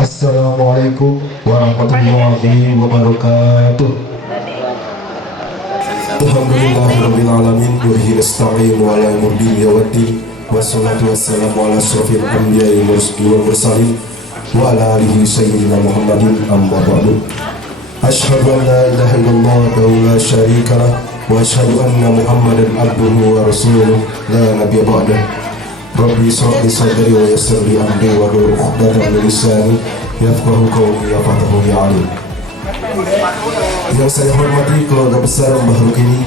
Assalamualaikum warahmatullahi wabarakatuh. Alhamdulillahirabbil alamin wa bihi nasta'in wa ala umuri yawmiddin wassalatu wassalamu ala asyrofil anbiya'i wal mursalin wa ala alihi sayyidina Muhammadin amma ba'du. Asyhadu an la ilaha illallah wa la syarika lah wa asyhadu anna Muhammadan abduhu wa rasuluh la nabiyya ba'dah. Rabbi israh li sadri wa yassir li amri wa hlul 'uqdatam min lisani yafqahu qawli yafqahu alim. Yang saya hormati keluarga besar Mbah Rukini,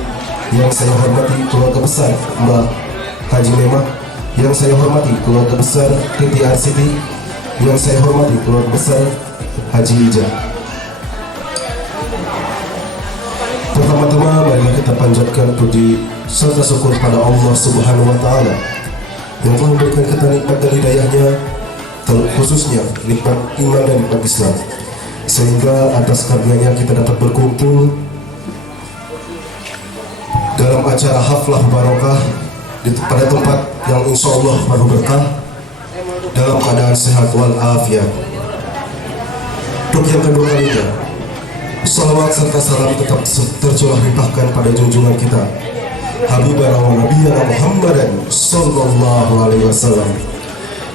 yang saya hormati keluarga besar Mbah Haji Memah, yang saya hormati keluarga besar Titi Arsiti, yang saya hormati keluarga besar Haji Ija. Pertama-tama marilah kita panjatkan puji serta syukur pada Allah Subhanahu wa taala yang telah memberikan kita nikmat dan hidayahnya, khususnya nikmat iman dan nikmat Islam, sehingga atas karunia-Nya kita dapat berkumpul dalam acara haflah barokah pada tempat yang insya Allah penuh berkah dalam keadaan sehat wal afiat. Untuk yang kedua kalinya, salawat serta salam tetap tercurah limpahkan pada junjungan kita Habibana wa Nabiyana Muhammadan sallallahu alaihi wasallam,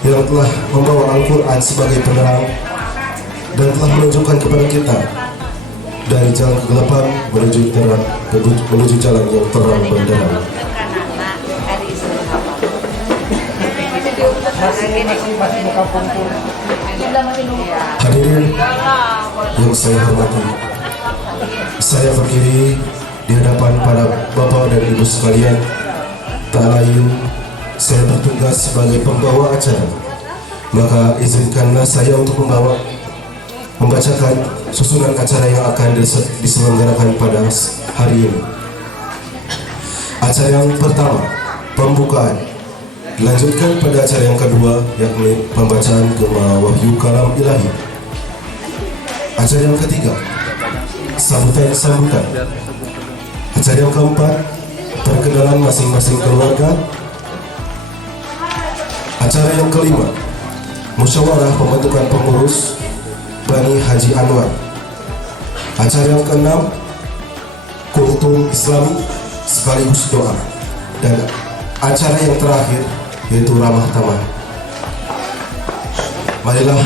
yang telah membawa Al-Quran sebagai penerang dan telah menunjukkan kepada kita dari jalan kegelapan menuju terang, menuju jalan yang terang benderang. Hadirin yang saya hormati, saya berdiri di hadapan para bapak dan ibu sekalian, tak lain saya bertugas sebagai pembawa acara. Maka izinkanlah saya untuk membacakan susunan acara yang akan diselenggarakan pada hari ini. Acara yang pertama, pembukaan, dilanjutkan pada acara yang kedua, yakni pembacaan Gema Wahyu Kalam Ilahi. Acara yang ketiga, sambutan. Acara yang keempat, perkenalan masing-masing keluarga. Acara yang kelima, musyawarah pembentukan pengurus Bani Haji Anwar. Acara yang keenam, kultum Islami sekaligus doa. Dan acara yang terakhir yaitu ramah tamah. Marilah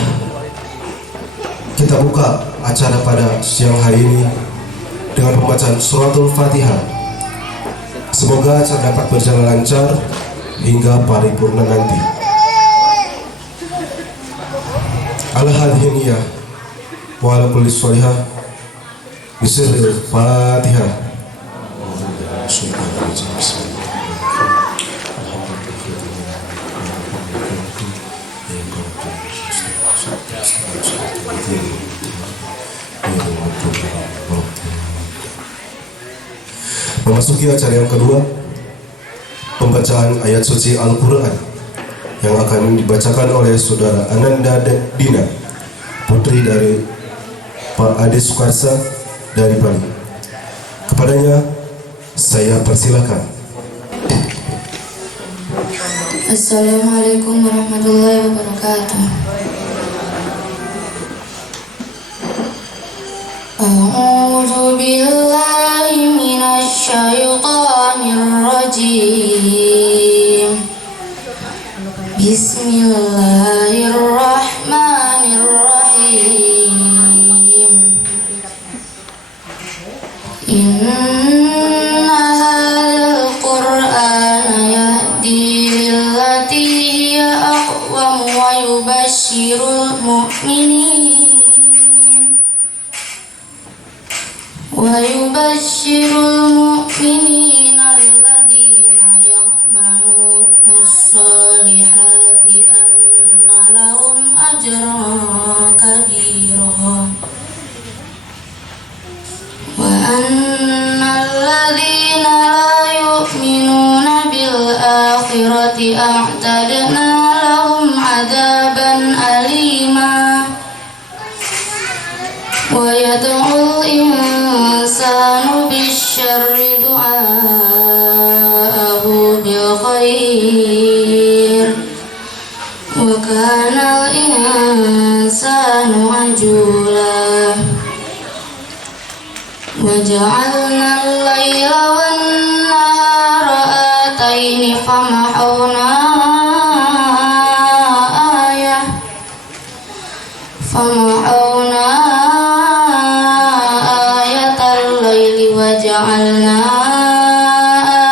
kita buka acara pada siang hari ini dengan pembacaan suratul Fatihah. Semoga acara dapat berjalan lancar hingga paripurna nanti. Al-Hadhiniyah wa ala kulli sholihah bisirril Fatihah. Memasuki acara yang kedua, pembacaan ayat suci Al-Quran yang akan dibacakan oleh Saudara Ananda Dina, putri dari Pak Ade Sukarsa dari Bali. Kepadanya saya persilakan. Assalamualaikum warahmatullahi wabarakatuh. A'udzu billahi minasy syaithanir rajim. Bismillahirrahmanirrahim. Inna hadzal qur'ana yahdi lillati hiya aqwam wa yubashshirul mu'minin alladzina ya'maluna as-solihati anna lahum ajran kabira wa anna alladzina la yu'minuna bil akhirati a'tadna lahum adzaban alima wa yad'ul insanu bisyarri du'aahu bil khair wa kana al insanu عجولا وجعلنا الليل والنهار آتين فمحونا آية الليل وجعلنا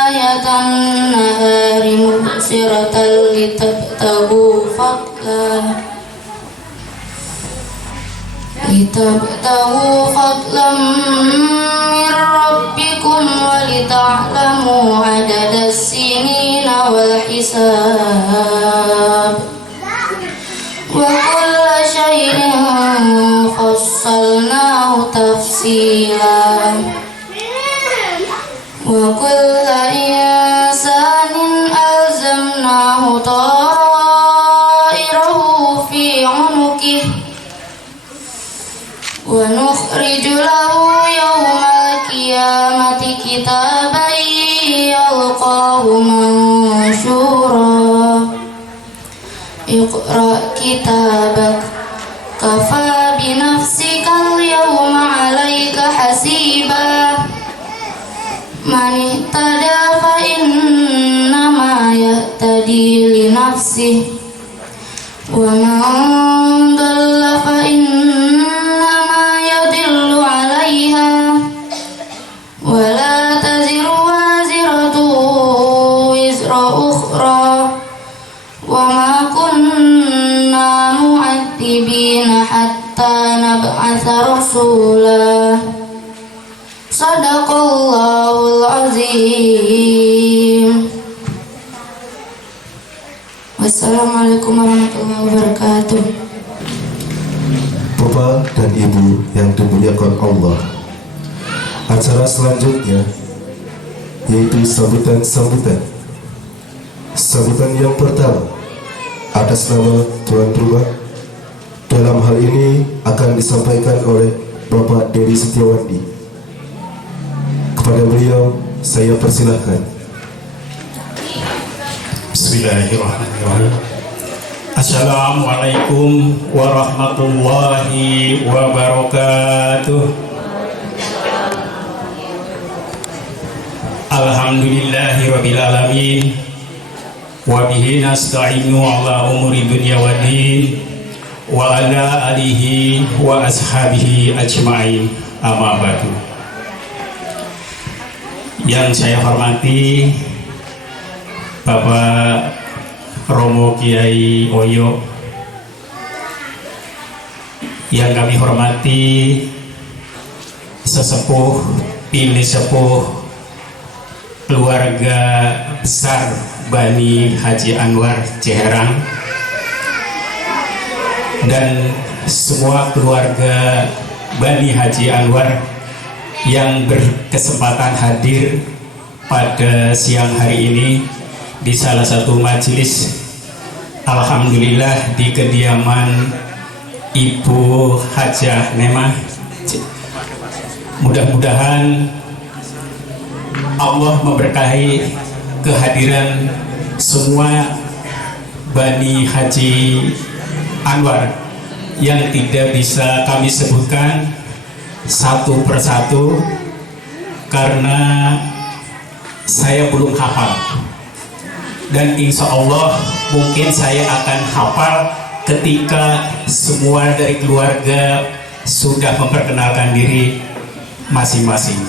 آية النهار مبصرة لتبتغوا فضلا من ربكم ولتعلموا عدد السنين والحساب وكل شيء فصلناه تفصيلا وكل إنسان ألزمناه طائره في عنقه ونخرج له يوم القيامة كتابا يلقاه منشورا اقرأ كتابك كفى بنفسك اليوم عليك حسيبا من اهتدى فإنما يهتدي لنفسه ومن ضل فإنما يضل عليها ولا تزر وازرة وزر أخرى وما كنا معذبين حتى نبعث رسولا صدق الله العظيم. Wassalamualaikum warahmatullahi wabarakatuh. Bapak dan Ibu yang dimuliakan Allah, acara selanjutnya yaitu sambutan yang pertama atas nama tuan rumah. Dalam hal ini akan disampaikan oleh Bapak Dedi Setiawandi. Kepada beliau saya persilahkan. Bismillahirrahmanirrahim. Assalamualaikum warahmatullahi wabarakatuh. Alhamdulillahirabbil alamin. Wa bihi nasta'inu ala umuri dunya waddin wa ala alihi wa ashabihi ajma'in. Amma ba'du. Yang saya hormati Bapak Romo Kiai Oyo, yang kami hormati sesepuh, pilih sepuh keluarga besar Bani Haji Anwar Ciherang, dan semua keluarga Bani Haji Anwar yang berkesempatan hadir pada siang hari ini di salah satu majelis, alhamdulillah, di kediaman Ibu Hajah Nemah. Mudah-mudahan Allah memberkahi kehadiran semua Bani Haji Anwar yang tidak bisa kami sebutkan satu persatu karena saya belum hafal. Dan insya Allah mungkin saya akan hafal ketika semua dari keluarga sudah memperkenalkan diri masing-masing.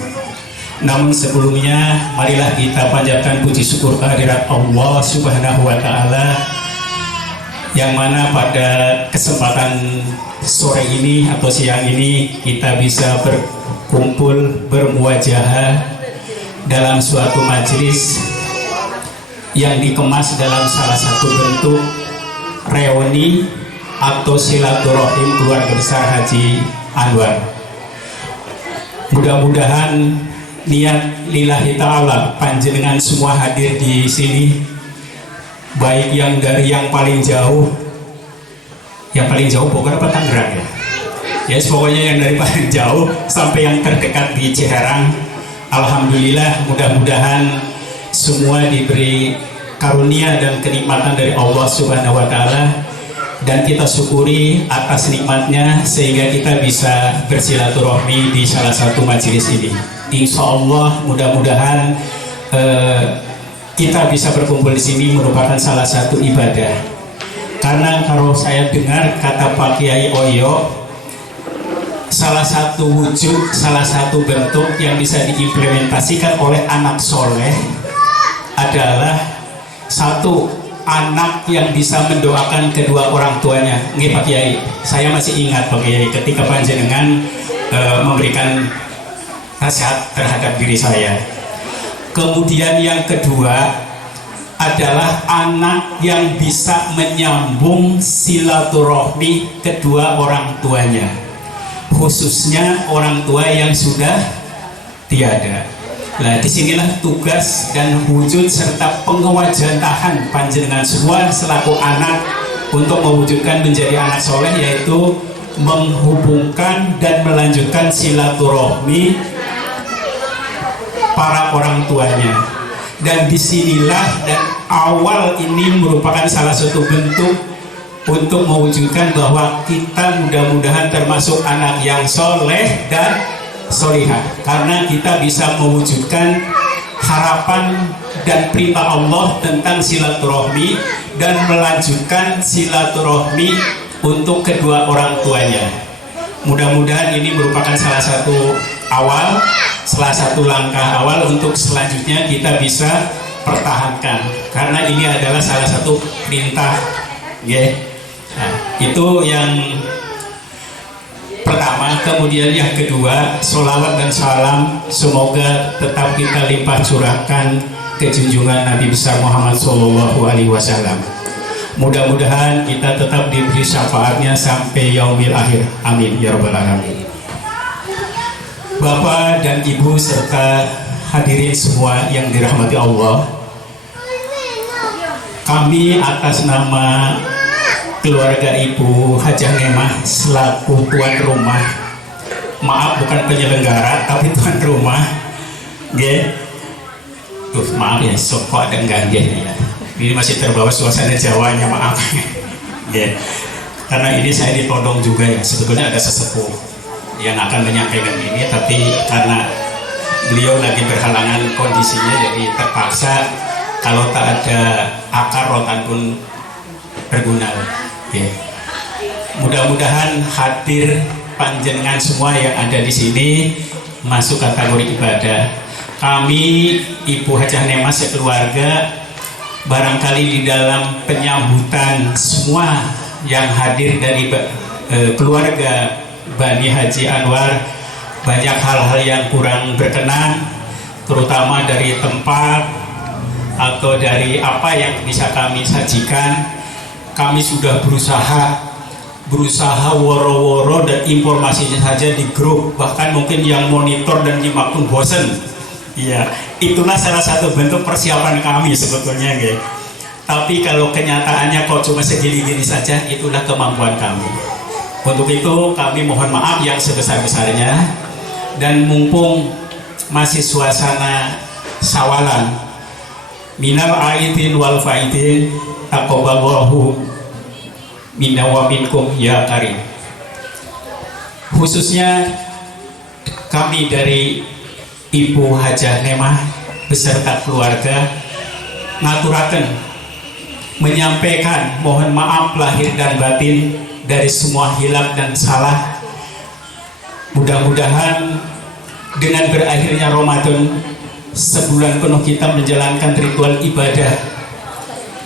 Namun sebelumnya marilah kita panjatkan puji syukur kehadirat Allah Subhanahu wa Ta'ala, yang mana pada kesempatan sore ini atau siang ini kita bisa berkumpul, bermuajahah dalam suatu majelis yang dikemas dalam salah satu bentuk reuni atau silaturahim keluarga besar Haji Anwar. Mudah-mudahan niat lillahi ta'ala panjenengan semua hadir di sini, baik yang dari yang paling jauh Bogor apa Tangerang ya? Yes, pokoknya yang dari paling jauh sampai yang terdekat di Ciherang. Alhamdulillah, mudah-mudahan semua diberi karunia dan kenikmatan dari Allah Subhanahu wa Ta'ala, dan kita syukuri atas nikmatnya sehingga kita bisa bersilaturahmi di salah satu majelis ini. Insya Allah mudah-mudahan kita bisa berkumpul di sini merupakan salah satu ibadah. Karena kalau saya dengar kata Pak Kiai Oyo, salah satu wujud, salah satu bentuk yang bisa diimplementasikan oleh anak soleh adalah satu, anak yang bisa mendoakan kedua orang tuanya. Nggih Pak Kiai, saya masih ingat Pak Kiai ketika panjenengan memberikan nasihat terhadap diri saya. Kemudian yang kedua adalah anak yang bisa menyambung silaturahmi kedua orang tuanya, khususnya orang tua yang sudah tiada. Nah, disinilah tugas dan wujud serta pengewajantahan panjenengan semua selaku anak untuk mewujudkan menjadi anak soleh, yaitu menghubungkan dan melanjutkan silaturahmi para orang tuanya. Dan disinilah dan awal ini merupakan salah satu bentuk untuk mewujudkan bahwa kita mudah-mudahan termasuk anak yang soleh dan solihah, karena kita bisa mewujudkan harapan dan perintah Allah tentang silaturahmi dan melanjutkan silaturahmi untuk kedua orang tuanya. Mudah-mudahan ini merupakan salah satu awal, salah satu langkah awal untuk selanjutnya kita bisa pertahankan, karena ini adalah salah satu perintah, ya. Nah, itu yang pertama. Kemudian yang kedua, sholawat dan salam semoga tetap kita limpah curahkan ke junjungan Nabi besar Muhammad SAW. Mudah-mudahan kita tetap diberi syafaatnya sampai yaumil akhir. Amin ya rabbal alamin. Bapak dan Ibu serta hadirin semua yang dirahmati Allah, kami atas nama keluarga Ibu Hajah Nemah selaku tuan rumah, maaf bukan penyelenggara tapi tuan rumah, maaf ya, sok ada enggak ya. Ini masih terbawa suasana Jawanya, maaf. Karena ini saya ditodong juga ya, sebetulnya ada sesepuh yang akan menyampaikan ini, tapi karena beliau lagi berhalangan kondisinya, jadi terpaksa kalau tak ada akar rotan pun berguna. Mudah-mudahan hadir panjenengan semua yang ada di sini masuk kategori ibadah. Kami Ibu Hajah Nemah sekeluarga barangkali di dalam penyambutan semua yang hadir dari keluarga Bani Haji Anwar, banyak hal-hal yang kurang berkenan, terutama dari tempat atau dari apa yang bisa kami sajikan. Kami sudah berusaha woro-woro dan informasinya saja di grup, bahkan mungkin yang monitor dan nyimak pun bosen. Iya, itulah salah satu bentuk persiapan kami sebetulnya, guys. Tapi kalau kenyataannya kok cuma segini-gini saja, itulah kemampuan kami. Untuk itu kami mohon maaf yang sebesar-besarnya, dan mumpung masih suasana sawalan, minal aidin wal faidin taqabbalallahu minna wa minkum ya karim. Khususnya kami dari Ibu Hajah Nemah beserta keluarga ngaturaken, menyampaikan mohon maaf lahir dan batin dari semua hilaf dan salah. Mudah-mudahan dengan berakhirnya Ramadan, sebulan penuh kita menjalankan ritual ibadah,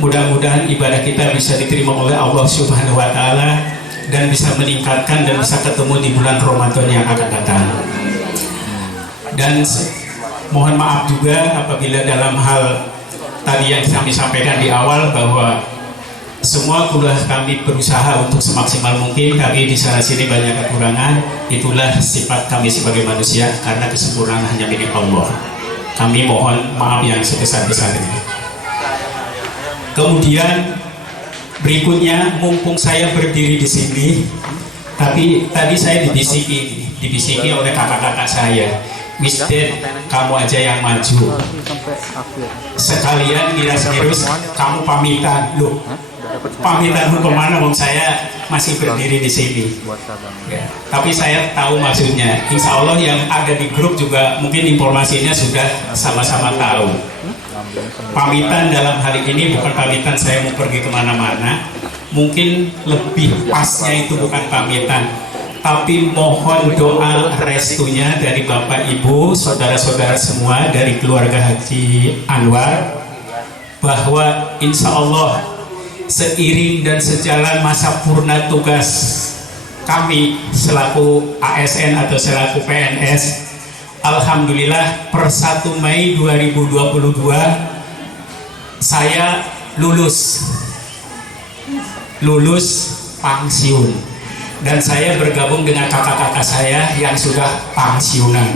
mudah-mudahan ibadah kita bisa diterima oleh Allah Subhanahu wa Ta'ala dan bisa meningkatkan dan bisa ketemu di bulan Ramadan yang akan datang. Dan mohon maaf juga apabila dalam hal tadi yang kami sampaikan di awal, bahwa semua sudah kami berusaha untuk semaksimal mungkin, tapi di sana sini banyak kekurangan. Itulah sifat kami sebagai manusia, karena kesempurnaan hanya milik Allah. Kami mohon maaf yang sebesar-besarnya. Kemudian berikutnya, mumpung saya berdiri di sini, tapi tadi saya dibisiki oleh kakak-kakak saya, Mister, kamu aja yang maju. Sekalian miras-mirus, kamu pamitan. Loh, pamitan kemana wong saya masih berdiri di sini. Ya. Tapi saya tahu maksudnya. Insya Allah yang ada di grup juga mungkin informasinya sudah sama-sama tahu. Pamitan dalam hal ini bukan pamitan saya mau pergi kemana-mana. Mungkin lebih pasnya itu bukan pamitan, tapi mohon doa restunya dari Bapak Ibu, saudara-saudara semua dari keluarga Haji Anwar, bahwa insya Allah seiring dan sejalan masa purna tugas kami selaku ASN atau selaku PNS, alhamdulillah per 1 Mei 2022 saya lulus pensiun, dan saya bergabung dengan kakak-kakak saya yang sudah pensiunan,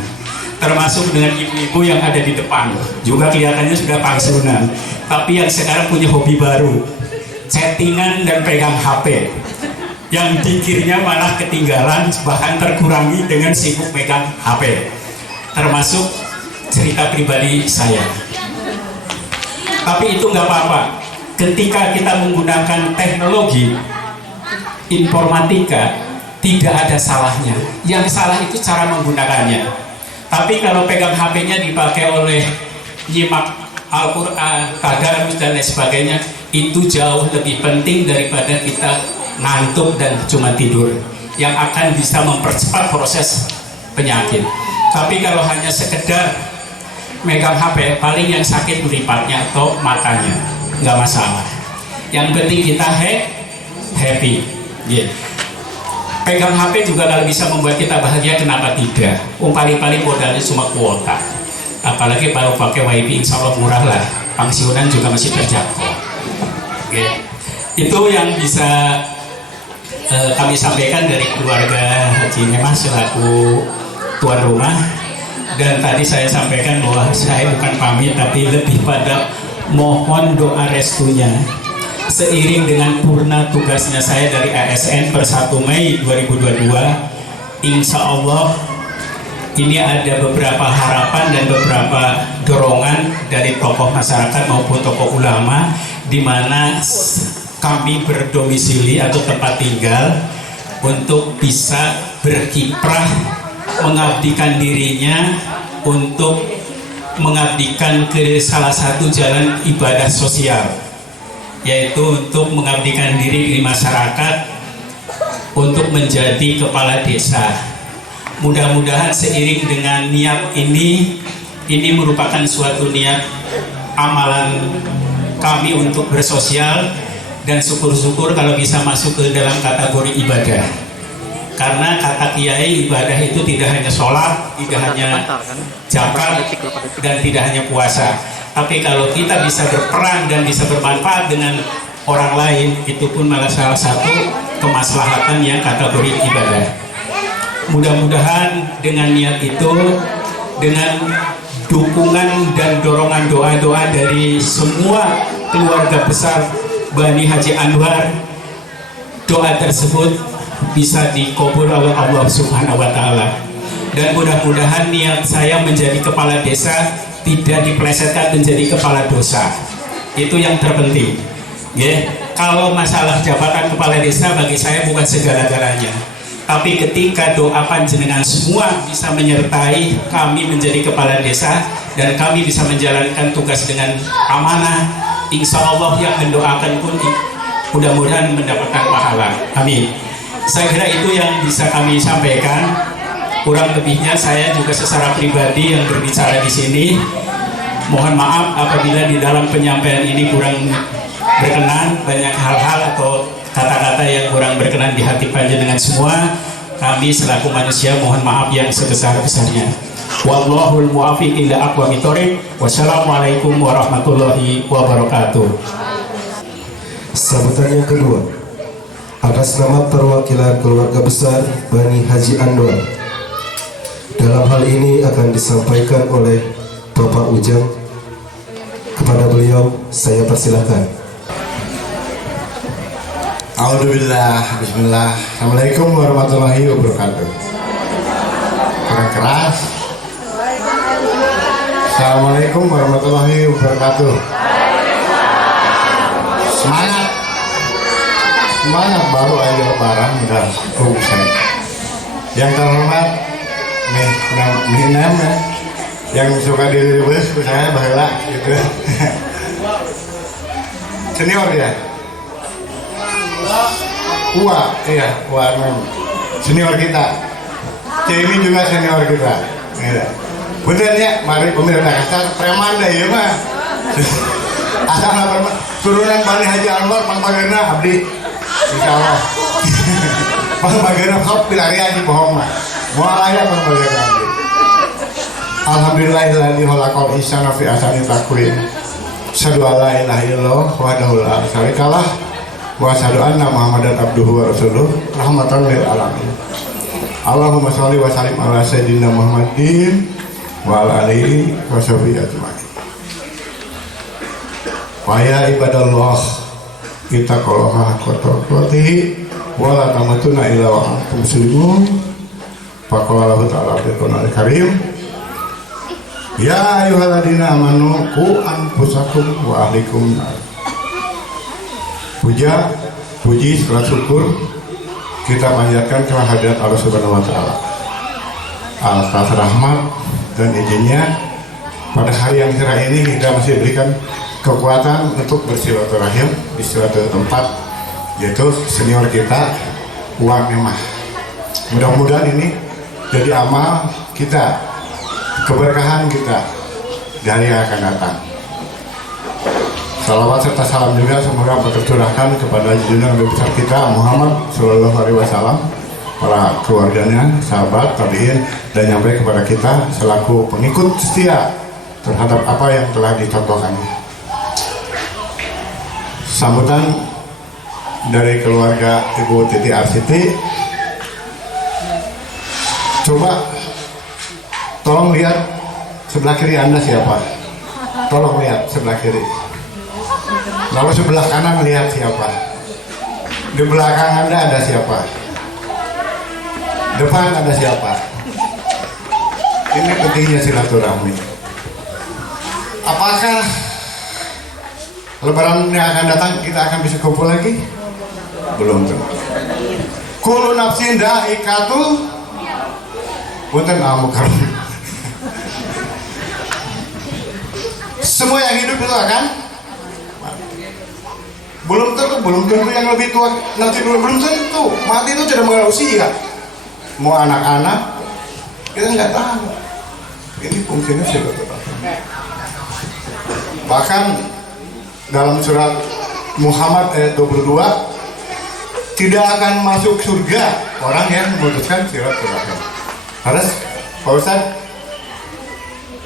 termasuk dengan ibu-ibu yang ada di depan juga kelihatannya sudah pensiunan, tapi yang sekarang punya hobi baru, chattingan dan pegang HP, yang dikirnya malah ketinggalan bahkan terkurangi dengan sibuk pegang HP, termasuk cerita pribadi saya. Tapi itu nggak apa-apa. Ketika kita menggunakan teknologi informatika, tidak ada salahnya. Yang salah itu cara menggunakannya. Tapi kalau pegang HP-nya dipakai oleh nyimak Al-Quran, tadarus dan lain sebagainya, itu jauh lebih penting daripada kita ngantuk dan cuma tidur, yang akan bisa mempercepat proses penyakit. Tapi kalau hanya sekedar megang HP, paling yang sakit mripatnya atau matanya, nggak masalah. Yang penting kita happy. Yeah. Pegang HP juga kalau bisa membuat kita bahagia, kenapa tidak? Paling-paling modalnya cuma kuota. Apalagi kalau pakai WiFi, insya Allah murah lah. Pensiunan juga masih terjangkau. Okay. Itu yang bisa kami sampaikan dari keluarga Haji Nemas selaku tuan rumah. Dan tadi saya sampaikan bahwa saya bukan pamit, tapi lebih pada mohon doa restunya seiring dengan purna tugasnya saya dari ASN per 1 Mei 2022. Insya Allah ini ada beberapa harapan dan beberapa dorongan dari tokoh masyarakat maupun tokoh ulama, di mana kami berdomisili atau tempat tinggal untuk bisa berkiprah mengabdikan dirinya untuk mengabdikan ke salah satu jalan ibadah sosial, yaitu untuk mengabdikan diri di masyarakat untuk menjadi kepala desa. Mudah-mudahan seiring dengan niat ini merupakan suatu niat amalan kami untuk bersosial, dan syukur-syukur kalau bisa masuk ke dalam kategori ibadah. Karena kata kiai, ibadah itu tidak hanya sholat, tidak hanya zakat, dan tidak hanya puasa. Tapi kalau kita bisa berperan dan bisa bermanfaat dengan orang lain, itu pun malah salah satu kemaslahatan yang kategori ibadah. Mudah-mudahan dengan niat itu, dengan dukungan dan dorongan doa-doa dari semua keluarga besar Bani Haji Anwar, doa tersebut bisa dikabul oleh Allah Subhanahu wa Ta'ala. Dan mudah-mudahan niat saya menjadi kepala desa tidak dipelesetkan menjadi kepala dosa. Itu yang terpenting. Ya, kalau masalah jabatan kepala desa bagi saya bukan segala-galanya. Tapi ketika doa panjenengan semua bisa menyertai kami menjadi kepala desa dan kami bisa menjalankan tugas dengan amanah, insya Allah yang mendoakan pun mudah-mudahan mendapatkan pahala. Amin. Saya kira itu yang bisa kami sampaikan. Kurang lebihnya saya juga secara pribadi yang berbicara di sini. Mohon maaf apabila di dalam penyampaian ini kurang berkenan, banyak hal-hal atau kata-kata yang kurang berkenan di hati panjenengan semua. Kami selaku manusia mohon maaf yang sebesar-besarnya. Wallahul muwaffiq ila aqwamit thoriq. Wassalamualaikum warahmatullahi wabarakatuh. Sambutan yang kedua, atas nama perwakilan keluarga besar Bani Haji Anwar, dalam hal ini akan disampaikan oleh Bapak Ujang. Kepada beliau saya persilahkan. Alhamdulillah, bismillah. Assalamualaikum warahmatullahi wabarakatuh. Kurang keras. Assalamualaikum warahmatullahi wabarakatuh. Semangat. semangat baru aja lebaran udah usai. Yang terhormat nih nem ya, yang suka diribus saya bahula gitu. Senior ya. Iya, senior kita. Ini juga senior kita. Iya. Bener ya, mari pemirsa kasar preman deh ya mah. Asal preman. Turunan Bani Haji Anwar Pang Bagana abdi. Insyaallah. Pang Bagana sok pilarian di pohon mah. Moal aya Pang Bagana abdi. Alhamdulillahilladzi khalaqal insana fi ahsani taqwim. Asyhadu an la ilaha illallah wahdahu la syarikalah wa asyhadu anna Muhammadan abduhu wa rasuluh rahmatan lil alamin. Allahumma sholli wa sallim ala sayyidina Muhammadin wa ala alihi wa sahbihi ajmain. Wa ya ibadallah ittaqullaha haqqa tuqatih wa la tamutunna illa wa antum muslimun. Faqala Allah ta'ala fil Qur'anil Karim, ya ayyuhalladzina amanu qu anfusakum wa ahlikum nar. Puji setelah syukur kita panjatkan kehadirat Allah Subhanahu wa taala atas rahmat dan izinnya pada hari yang cerah ini kita masih diberikan kekuatan untuk bersilaturahim di suatu tempat, yaitu senior kita Uang Emah. Mudah-mudahan ini jadi amal kita, keberkahan kita dari yang akan datang. Salawat serta salam juga semoga tercurahkan kepada junjungan Nabi besar kita Muhammad Sallallahu Alaihi Wasallam, para keluarganya, sahabat, tabiin, dan nyampe kepada kita selaku pengikut setia terhadap apa yang telah dicontohkannya. Sambutan dari keluarga Ibu Titi Arsiti. Coba tolong lihat sebelah kiri Anda siapa? Tolong lihat sebelah kiri. Lalu sebelah kanan lihat siapa? Di belakang Anda ada siapa? Depan ada siapa? Ini pentingnya silaturahmi. Apakah Lebaran yang akan datang kita akan bisa kumpul lagi? Belum tentu. Kullu nafsin dha'iqatul punten amukarum. Semua yang hidup itu akan belum tentu yang lebih tua nanti belum tentu. Mati itu tidak mengenal usia. Mau anak-anak kita nggak tahu. Ini fungsinya silaturahmi. Bahkan dalam surat Muhammad ayat 22, tidak akan masuk surga orang yang memutuskan silaturahmi. Harus Pak Ustaz,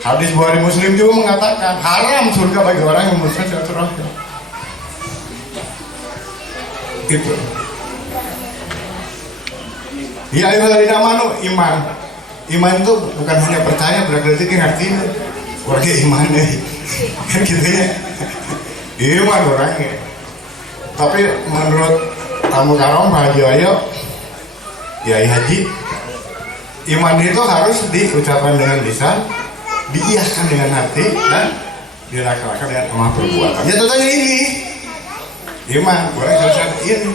hadis Bukhari Muslim juga mengatakan haram surga bagi orang yang memutuskan silaturahmi. Gitu. Ya ayyuhalladzina amanu, iman itu bukan hanya percaya berarti kan artinya warga iman deh. Kan gitu ya. Iman orangnya. Tapi menurut tamu karom Pak Haji Wayo, Yai Haji, iman itu harus diucapkan dengan lisan, diiyakan dengan hati, dan dilaksanakan dengan amal perbuatan. Ya contohnya ini iman, boleh selesai ini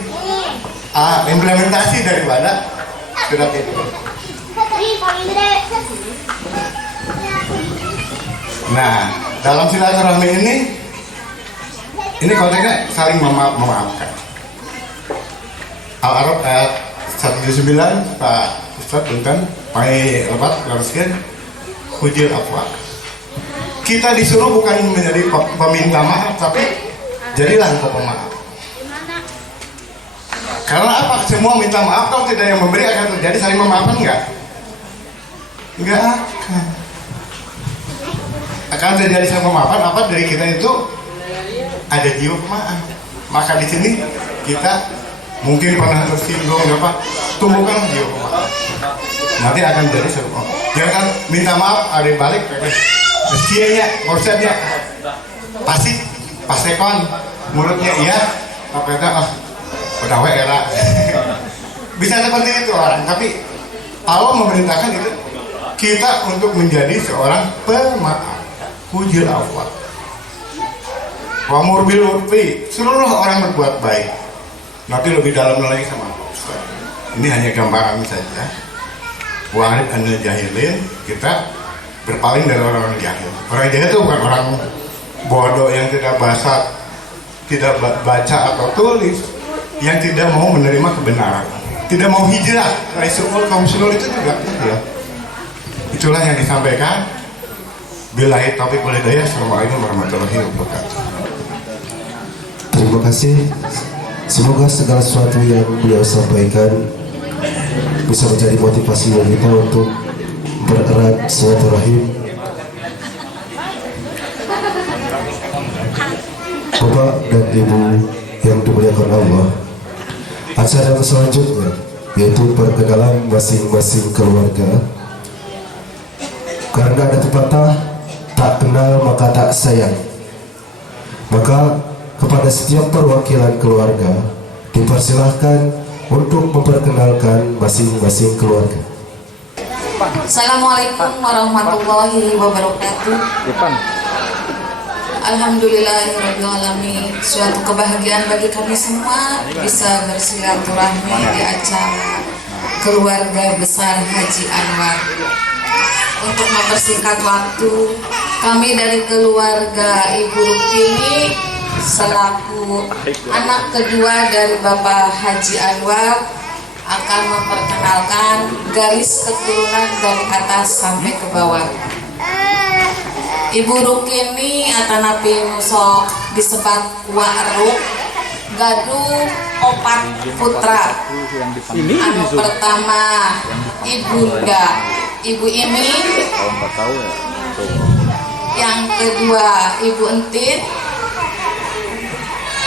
implementasi daripada surat itu. Nah, dalam silaturahmi ini konteksnya saling memaafkan. Al-Arab ayat 179, Pak Ustadz Buntan Pai lebat laruskan hujil afwa. Kita disuruh bukan menjadi peminta maaf, tapi jadilah engkau pemaaf. Karena apa? Semua minta maaf, kalau tidak yang memberi akan terjadi saling memaafkan enggak? Enggak akan. Akan terjadi saling memaafkan apa dari kita itu ada jiwa maaf. Maka di sini kita mungkin pernah tersinggung apa? Tumbuhkan jiwa maaf. Nanti akan jadi seru. Jangan minta maaf ada balik meskinya, konsepnya pasti pasekon mulutnya iya, apa itu udah era bisa seperti itu orang, tapi Allah memerintahkan itu kita untuk menjadi seorang pemaaf, hujil afwa, wamur bil urfi, seluruh orang berbuat baik. nanti lebih dalam lagi sama Pak Ustaz. Ini hanya gambaran saja. Wahid anil jahilin, kita berpaling dari orang-orang jahil. Orang jahil itu bukan orang bodoh yang tidak baca atau tulis, yang tidak mau menerima kebenaran, tidak mau hijrah. Rasulullah kaum sulul itu juga ya. Itulah yang disampaikan. Billahi taufiq wal hidayah. Assalamualaikum warahmatullahi wabarakatuh. Terima kasih. Semoga segala sesuatu yang beliau sampaikan bisa menjadi motivasi bagi kita untuk bererat silaturahim. Bapak dan Ibu yang dimuliakan Allah, acara selanjutnya yaitu perkenalan masing-masing keluarga. Karena ada pepatah, tak kenal maka tak sayang. Maka kepada setiap perwakilan keluarga dipersilahkan untuk memperkenalkan masing-masing keluarga. Assalamualaikum warahmatullahi wabarakatuh. Alhamdulillahirrahmanirrahim. Suatu kebahagiaan bagi kami semua bisa bersilaturahmi di acara keluarga besar Haji Anwar. Untuk mempersingkat waktu, kami dari keluarga Ibu Rukini selaku anak kedua dari Bapak Haji Anwar akan memperkenalkan garis keturunan dari atas sampai ke bawah. Ibu Rukini atanapi nusok disebat Wa'ruk gaduh opat putra. Anu pertama Ibunda Ibu Imi, yang kedua Ibu Entit,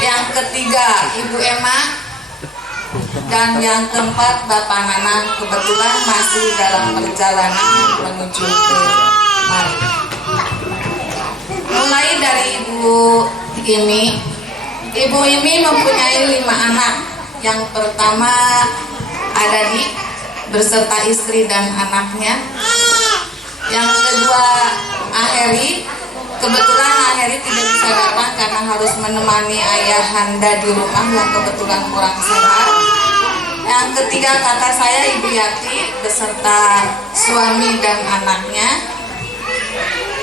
yang ketiga Ibu Emma, dan yang keempat Bapak Nanang kebetulan masih dalam perjalanan menuju ke Mari. Mulai dari Ibu Imi mempunyai 5 anak. Yang pertama Adadi beserta istri dan anaknya. Yang kedua Aheri, kebetulan Aheri tidak bisa datang karena harus menemani ayahanda di rumah yang kebetulan kurang sehat. Yang ketiga kakak saya Ibu Yati beserta suami dan anaknya.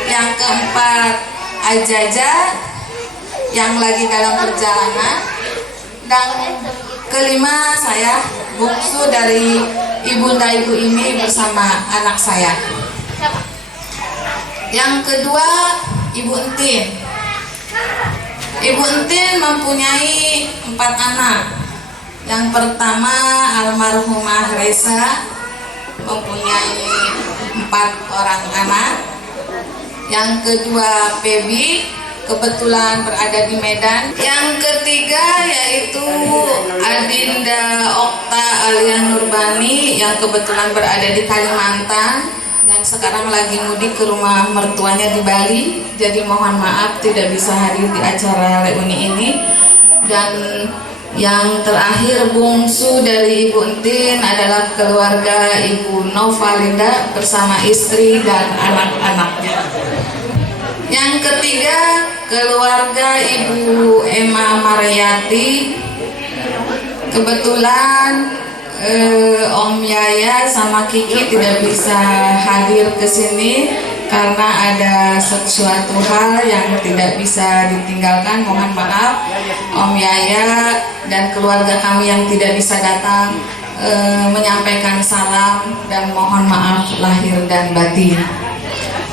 Yang keempat Ajaja yang lagi dalam perjalanan. Dan kelima saya bungsu dari ibunda Ibu ini bersama anak saya. Yang kedua Ibu Entin. Ibu Entin mempunyai 4 anak. Yang pertama almarhumah Reza mempunyai 4 orang anak. Yang kedua Pebi kebetulan berada di Medan. Yang ketiga yaitu Adinda Okta Alia Nurbani yang kebetulan berada di Kalimantan dan sekarang lagi mudik ke rumah mertuanya di Bali. Jadi mohon maaf tidak bisa hadir di acara reuni ini. Dan yang terakhir bungsu dari Ibu Entin adalah keluarga Ibu Novalinda bersama istri dan anak-anaknya. Yang ketiga keluarga Ibu Emma Mariati. Kebetulan Om Yaya sama Kiki tidak bisa hadir ke sini karena ada sesuatu hal yang tidak bisa ditinggalkan. Mohon maaf Om Yaya dan keluarga kami yang tidak bisa datang menyampaikan salam dan mohon maaf lahir dan batin.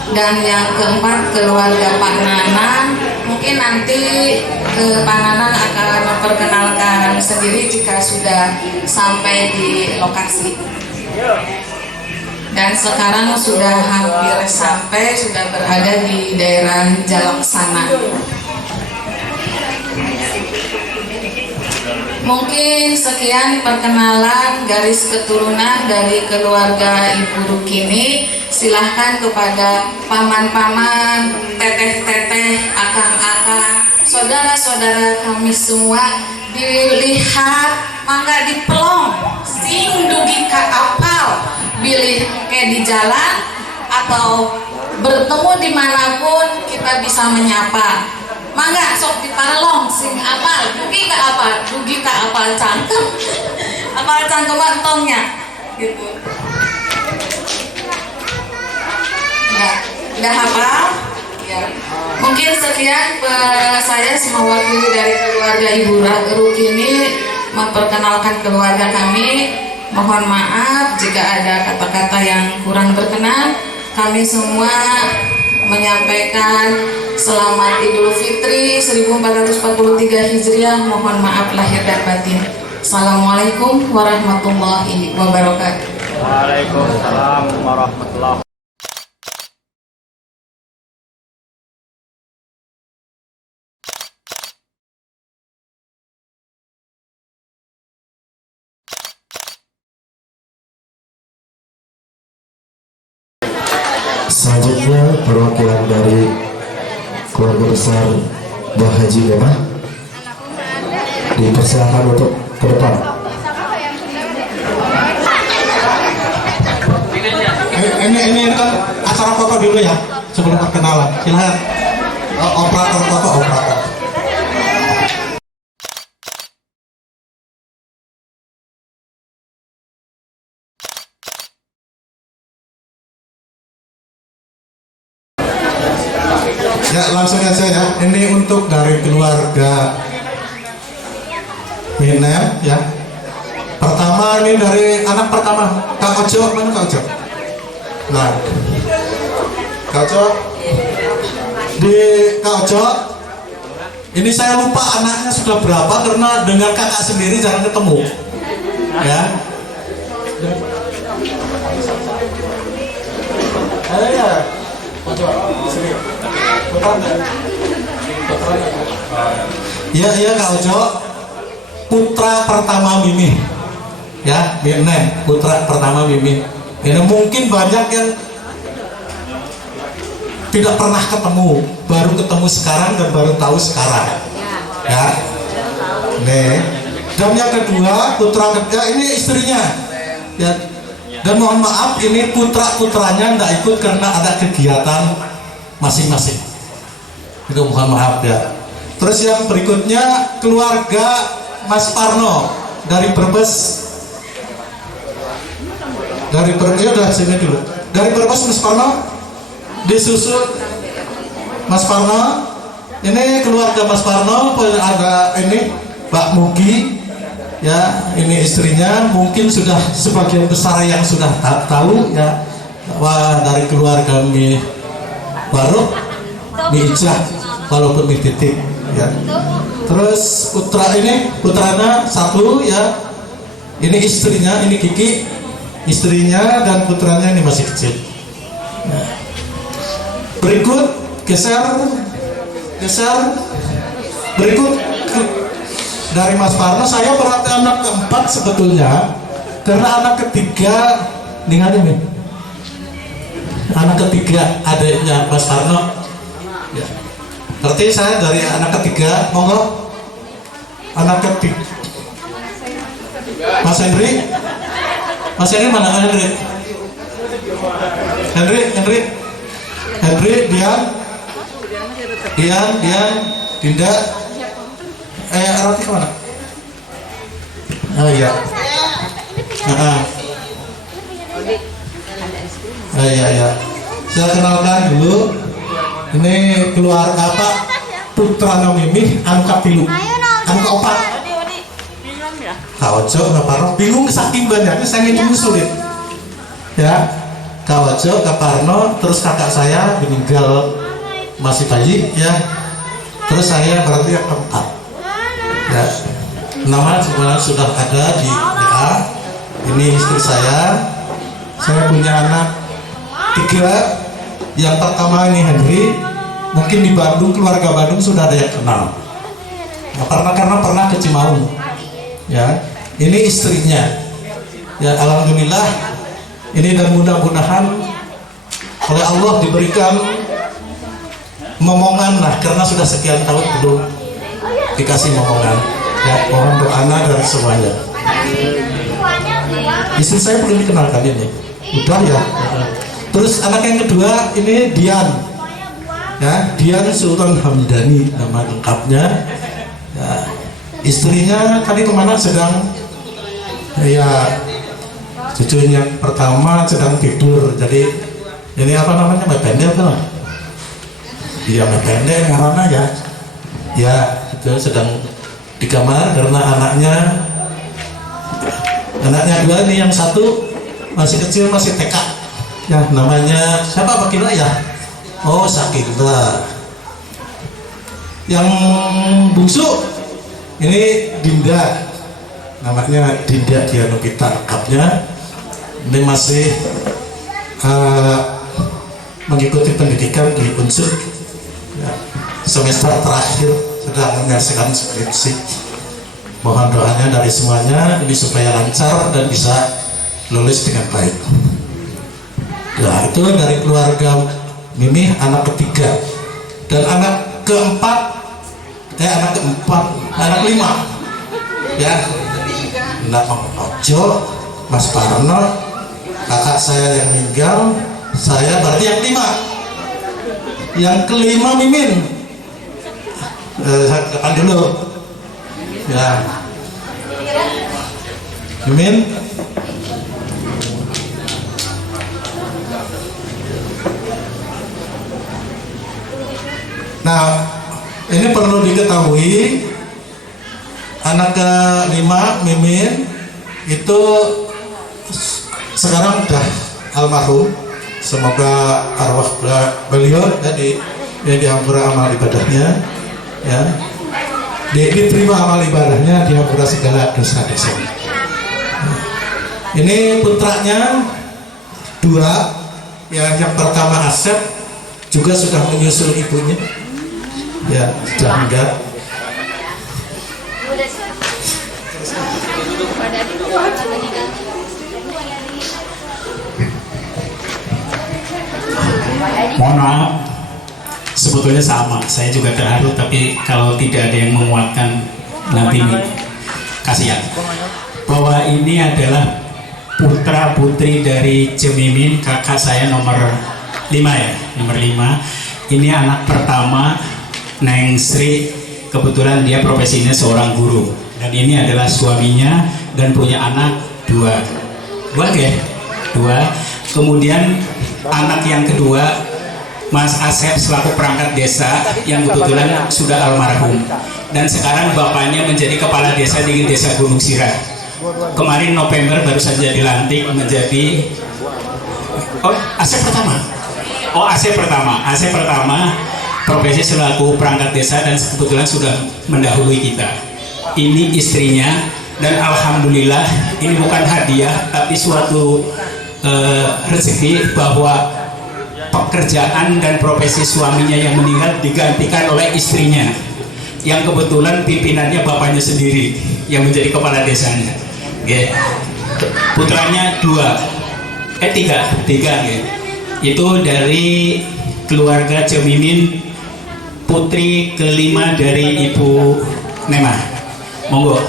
Dan yang keempat keluarga Pak Nanang, mungkin nanti Pak Nanang akan memperkenalkan sendiri jika sudah sampai di lokasi. Dan sekarang sudah hampir sampai, sudah berada di daerah Jalaksana. Mungkin sekian perkenalan garis keturunan dari keluarga Ibu Rukini. Silahkan kepada paman-paman, teteh-teteh, akang-akang, saudara-saudara kami semua dilihat, mangga dipelong, sing dugi ka apal, bilih ke di jalan atau bertemu dimanapun kita bisa menyapa. mangga sok diparelong sing apal dugi ka apal cangkem apal cangkem entongnya gitu. Udah hafal ya. Mungkin sekian saya mewakili dari keluarga Ibu Rukini memperkenalkan keluarga kami. Mohon maaf jika ada kata-kata yang kurang berkenan. Kami semua menyampaikan selamat Idul Fitri 1443 Hijriah. Mohon maaf lahir dan batin. Assalamualaikum warahmatullahi wabarakatuh. Waalaikumsalam warahmatullahi. Selanjutnya perwakilan dari keluarga besar Mbah Haji Memah dipersilakan untuk ke depan. Ini kan acara foto dulu ya sebelum perkenalan. Silahkan operator foto operator. Ya langsung aja ya. Ini untuk dari keluarga Minem ya. Pertama ini dari anak pertama Kak Ojo, mana Kak Ojo? Nah, Kak Ojo di Kak Ojo ini saya lupa anaknya sudah berapa karena dengan kakak sendiri jarang ketemu ya. Ya. Iya Kak Ojo, putra pertama Mimi ya, Minem putra pertama Mimi. Ini mungkin banyak yang tidak pernah ketemu, baru ketemu sekarang dan baru tahu sekarang ya. Nih, dan yang kedua putra ketiga ini istrinya ya. Dan mohon maaf ini putra-putranya tidak ikut karena ada kegiatan masing-masing. Itu mohon maaf ya. Terus yang berikutnya keluarga Mas Parno dari Brebes. Dari Brebes ya udah sini dulu. Dari Brebes Mas Parno disusul Mas Parno. Ini keluarga Mas Parno ada ini Pak Mugi. Ya, ini istrinya mungkin sudah sebagian besar yang sudah tahu ya. Wah, dari keluarga Mi Baruk, Mi Ijah, walaupun Mi Titik ya. Terus putranya satu ya. Ini istrinya, ini Kiki, istrinya dan putranya ini masih kecil. Nah. Berikut geser. Berikut dari Mas Parno, saya berarti anak keempat sebetulnya, karena anak ketiga ini anak ketiga adiknya Mas Parno ya. Berarti saya dari anak ketiga, monggo anak ketiga Mas Henry mana Henry Dian Dinda Roti kemana? Oh iya. Iya. Saya kenalkan dulu. Ini keluarga apa? Putra Mimi, angka pilu, angka opat. Kak Ojo, Kak Parno, bingung saking banyaknya saya ingin sulit. Ya, Kak Ojo, Kak Parno, terus kakak saya meninggal masih bayi, ya. Terus saya berarti yang keempat. Ya, nama sebenarnya sudah ada di WA. Ini istri saya. Saya punya anak 3. Yang pertama ini Henry. Mungkin di Bandung, keluarga Bandung sudah ada yang kenal. Nah, karena pernah ke Cimaung. Ya, ini istrinya. Ya, alhamdulillah. Ini dan mudah-mudahan oleh Allah diberikan momongan lah, karena sudah sekian tahun belum dikasih momongan ya. Mohon doanya dari semuanya. Istri saya belum dikenalkan ini udah ya. Terus anak yang kedua ini Dian ya, Dian Sultan Hamdani nama lengkapnya. Ya, istrinya tadi kemana sedang ya, cucunya yang pertama sedang tidur, jadi ini apa namanya, pendek kan? Iya, pendek karena ya itu sedang di kamar karena anaknya dua nih, yang satu masih kecil, masih TK ya, namanya siapa, Pak Kila ya? Oh, Sakila. Yang bungsu ini Dinda, namanya Dinda Dianukita lengkapnya. Ini masih mengikuti pendidikan di Unsur ya, semester terakhir, sedang menyelesaikan skripsi. Mohon doanya dari semuanya ini supaya lancar dan bisa lulus dengan baik. Ya, itu dari keluarga Mimi, anak ketiga. Dan anak kelima ya, Nak Ojo, Mas Parno, kakak saya yang meninggal, saya berarti yang kelima. Yang kelima Mimin. Saya depan dulu ya, Mimin. Nah, ini perlu diketahui, anak kelima Mimin itu sekarang udah almarhum. Semoga arwah beliau jadi diampura amal ibadahnya ya, diterima amal ibadahnya, diampura segala dosa-dosa. Ini putranya dua ya, yang pertama Asep juga sudah menyusul ibunya ya, sudah enggak. Mohon maaf, sebetulnya sama, saya juga terharu, tapi kalau tidak ada yang menguatkan nanti kasihan. Bahwa ini adalah putra putri dari Cemimin, kakak saya nomor 5 ya, nomor 5. Ini anak pertama Neng Sri, kebetulan dia profesinya seorang guru, dan ini adalah suaminya dan punya anak dua. Kemudian anak yang kedua Mas Asep selaku perangkat desa yang kebetulan sudah almarhum, dan sekarang bapaknya menjadi kepala desa di Desa Gunung Sirah. Kemarin November baru saja dilantik menjadi Asep pertama profesi selaku perangkat desa, dan kebetulan sudah mendahului kita. Ini istrinya, dan alhamdulillah ini bukan hadiah tapi suatu rezeki bahwa pekerjaan dan profesi suaminya yang meninggal digantikan oleh istrinya, yang kebetulan pimpinannya bapaknya sendiri yang menjadi kepala desanya. Putranya tiga. Itu dari keluarga Cemimin, putri kelima dari Ibu Nema. Monggo.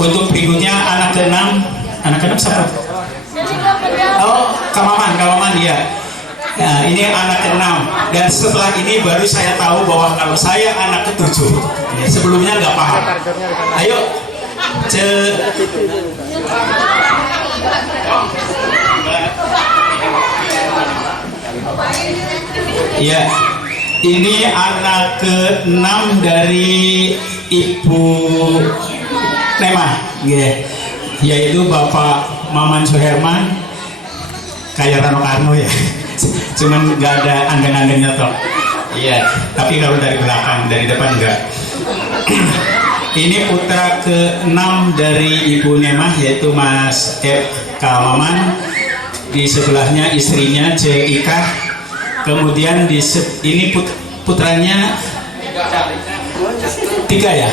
Untuk berikutnya anak keenam siapa? Oh, Kamaman ya. Nah, ini anak keenam, dan setelah ini baru saya tahu bahwa kalau saya anak ketujuh. Sebelumnya nggak paham. Ayo, ya, ini anak ke-6 dari Ibu Nema, yaitu Bapak Maman Suherman, kayak Rano Karno ya. Cuman nggak ada anggan-anggannya toh. Iya, tapi kalau dari belakang, dari depan enggak. Ini putra ke-6 dari Ibu Nemah, yaitu Mas Kak Maman. Di sebelahnya istrinya Ika. Kemudian ini putranya tiga.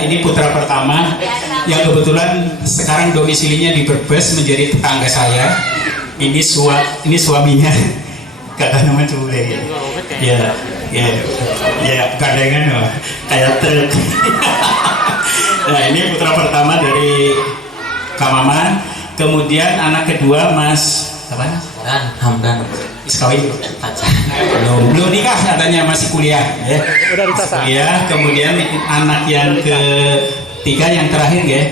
Ini putra pertama yang kebetulan sekarang domisilinya di Brebes, menjadi tetangga saya. Ini suaminya, kata nama Cule. Ya, gandengan loh, kayak truk. Nah, ini putra pertama dari Kamaman. Kemudian anak kedua Mas apa? kawin belum nikah katanya, masih kuliah ya. Udah ditata. Kuliah. Kemudian anak yang ketiga yang terakhir ya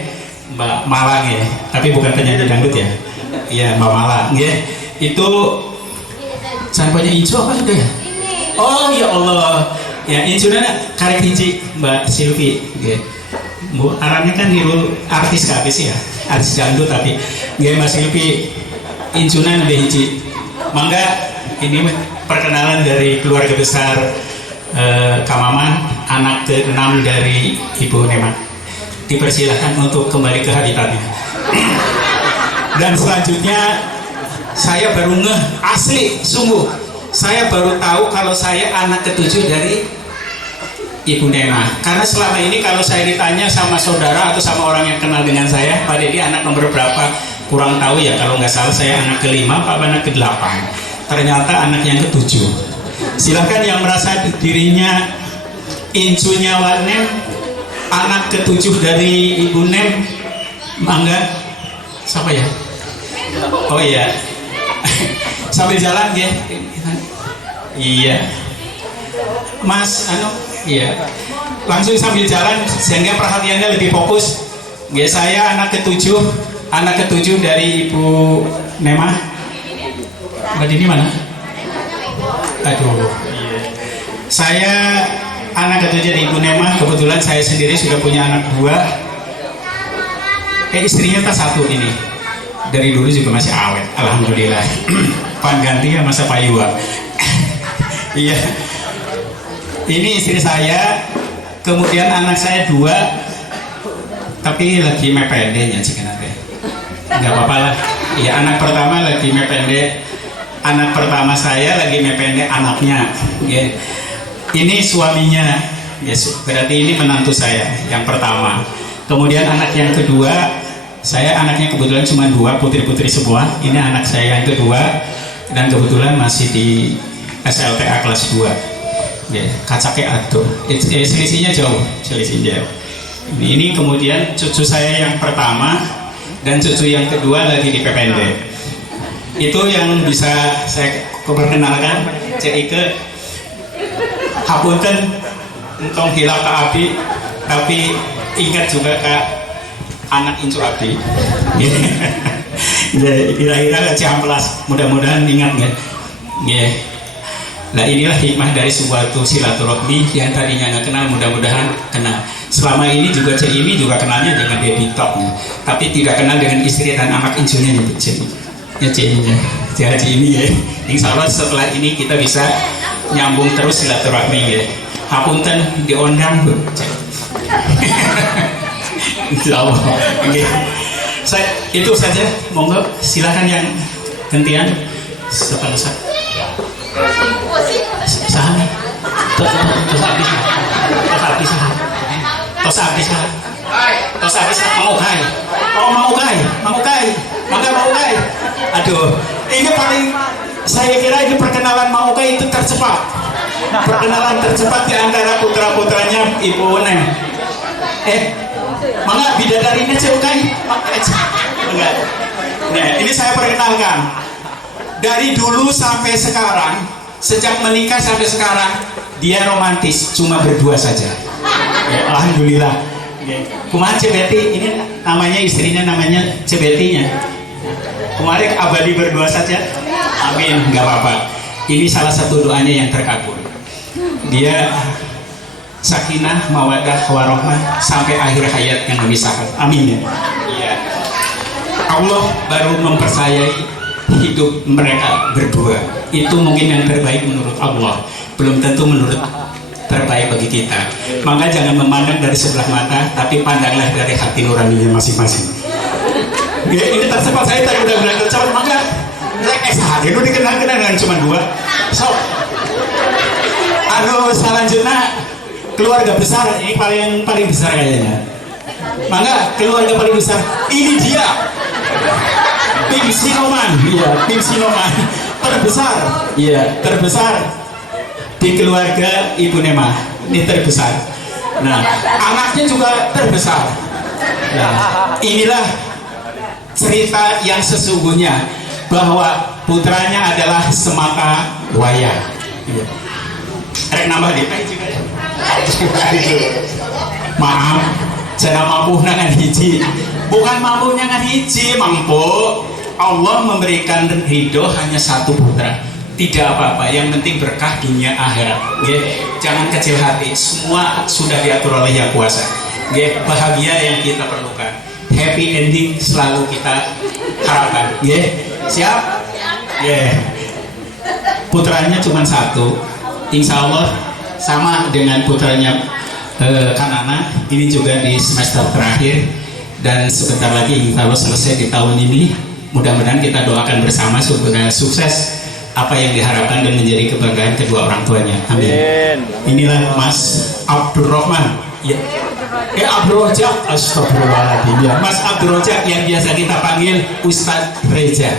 Mbak Malang ya, tapi bukan penyanyi dangdut ya. Iya Mbak Malang ya. Itu sampainya Incu apa sudah ya? Oh ya Allah ya, Incunya karek hiji Mbak Silvi ya. Bu arahnya kan hiru artis kabis ya, artis dangdut, tapi ya Mbak Silvi Incunya lebih hiji. Mangga ini perkenalan dari keluarga besar Kamaman, anak ke-6 dari Ibu Nema. Dipersilahkan untuk kembali ke habitatnya. Dan selanjutnya saya baru ngeh, asli sungguh saya baru tahu kalau saya anak ke-7 dari Ibu Nema. Karena selama ini kalau saya ditanya sama saudara atau sama orang yang kenal dengan saya, Pak Dedi anak nomor berapa, kurang tahu ya. Kalau nggak salah saya anak ke-5, Pak anak ke-8. Ternyata anak yang ke-7. Silahkan yang merasa dirinya incunya Wanem, anak ke-7 dari Ibu Nem, mangga. Siapa ya? Oh iya. Sambil jalan ya. Iya. Mas, iya. Langsung sambil jalan sehingga perhatiannya lebih fokus. Ya, saya anak ke-7 dari Ibu Nema. Mbak Dini mana? Aduh. Saya anak ke-7 dari Ibu Nema. Kebetulan saya sendiri sudah punya anak 2. Istrinya tak 1 ini. Dari dulu juga masih awet, alhamdulillah. Pangganti ya masa payua. Iya. Ini istri saya. Kemudian anak saya 2. Tapi lagi mependenya jika nanti. Nggak apa-apa lah. Ya anak pertama lagi mepende. Anak pertama saya lagi mepende anaknya. Ya. Ini suaminya. Ya, berarti ini menantu saya yang pertama. Kemudian anak yang kedua, saya anaknya kebetulan cuma 2, putri-putri semua. Ini anak saya yang kedua dan kebetulan masih di SLTA kelas 2. Ya, kacake atuh. Selisihnya jauh, selisihnya. Ini kemudian cucu saya yang pertama dan cucu yang kedua lagi di PPND. Itu yang bisa saya perkenalkan. Cike hapunten entong hilap ke Abi, tapi ingat juga ke anak Incu Abi. Kira-kira Ciamplas, mudah-mudahan ingat ya. Ya. Nah inilah hikmah dari sebuah silaturahmi yang tadinya nggak kenal, mudah-mudahan kenal. Selama ini juga Cik Imi juga kenalnya dengan baby talknya, tapi tidak kenal dengan istri dan anak Incunya nyebut Cik. Ya Cik Imi, Cik Imi ya. Insya Allah setelah ini kita bisa nyambung terus silaturahmi ya. Hapunten diundang Bu. Insya Allah. Okay. Itu saja, monggo silakan yang gantian setelah saham tos habis mau kai aduh ini paling saya kira ini perkenalan mau kai itu tercepat, perkenalan tercepat di antara putra-putranya Ibu Nem. Mangga bidadarinya cewek enggak. Nah ini saya perkenalkan dari dulu sampai sekarang, sejak menikah sampai sekarang dia romantis, cuma berdua saja ya, alhamdulillah. Kumaha Cebeti, ini namanya istrinya namanya Cebetinya. Kemarin abadi berdua saja, amin, nggak apa-apa. Ini salah satu doanya yang terkabul. Dia sakinah, mawadah, warohmah sampai akhir hayat yang memisahkan, amin ya. Iya. Allah baru mempercayai hidup mereka berdua. Itu mungkin yang terbaik menurut Allah, belum tentu menurut terbaik bagi kita. Maka jangan memandang dari sebelah mata, tapi pandanglah dari hati nuraninya masing-masing. Ya, ini tercepat saya tadi udah bilang tercepat, maka sehari itu dikenal-kenal dengan cuma 2. So, selanjutnya keluarga besar, ini paling besar kayaknya. Maka keluarga paling besar, ini dia. Tim Sinoman, iya, tim Sinoman terbesar, iya, terbesar di keluarga Ibu Nema, ini terbesar. Nah, anaknya juga terbesar. Nah, inilah cerita yang sesungguhnya bahwa putranya adalah Semaka Waya. Iya. Rek nambah deh, maaf, saya mampu nangan hiji, bukan mampu nangan hiji, mampu. Allah memberikan ridho hanya satu putra, tidak apa-apa, yang penting berkah dunia akhirat. Jangan kecil hati, semua sudah diatur oleh Yang Kuasa. Bahagia yang kita perlukan, happy ending selalu kita harapkan. Siap? Putranya cuma satu, insya Allah sama dengan putranya Kanana, ini juga di semester terakhir dan sebentar lagi insya Allah selesai di tahun ini. Mudah-mudahan kita doakan bersama supaya sukses apa yang diharapkan dan menjadi kebanggaan kedua orang tuanya. Amin. Inilah Mas Abdurrahman. Abdul Rojak, astagfirullahaladzim. Mas Abdul Rojak yang biasa kita panggil Ustadz Reza.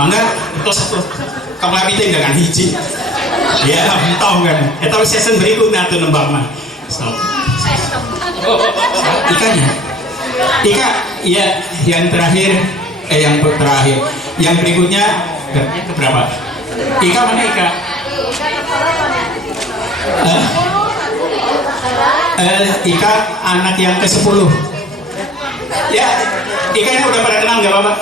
Mangga itu satu kamar itu dengan hiji. Ya, tahu kan? Itu season berikutnya tuh nembak mah. Ikannya, ya, yang terakhir, yang berikutnya berapa? Ika mana Ika? Ika anak yang ke-10. Ya, Ika ini udah pada kenal nggak Bapak?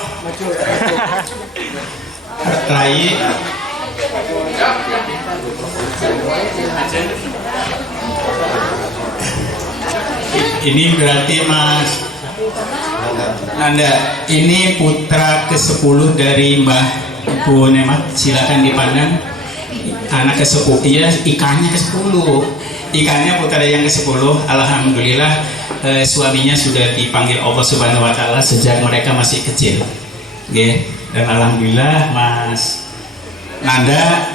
Rai. Ini berarti Mas Nanda, ini putra ke-10 dari Mbah Ibu Nema. Silakan dipandang. Anak ke-10, iya, ikannya ke-10. Ikannya putra yang ke-10. Alhamdulillah suaminya sudah dipanggil Allah Subhanahu wa taala sejak mereka masih kecil. Dan alhamdulillah Mas Nanda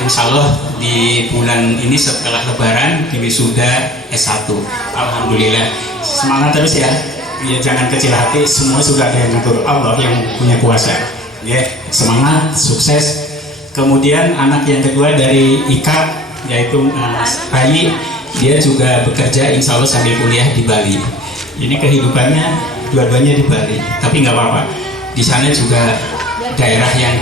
insya Allah di bulan ini setelah lebaran diwisuda S1. Alhamdulillah, semangat terus ya. Ya jangan kecil hati, semua sudah ada yang ngatur, Allah yang punya kuasa. Semangat, sukses. Kemudian anak yang kedua dari Ika yaitu Mas Rai, dia juga bekerja insya Allah sambil kuliah di Bali. Ini kehidupannya dua-duanya di Bali, tapi nggak apa-apa. Di sana juga daerah yang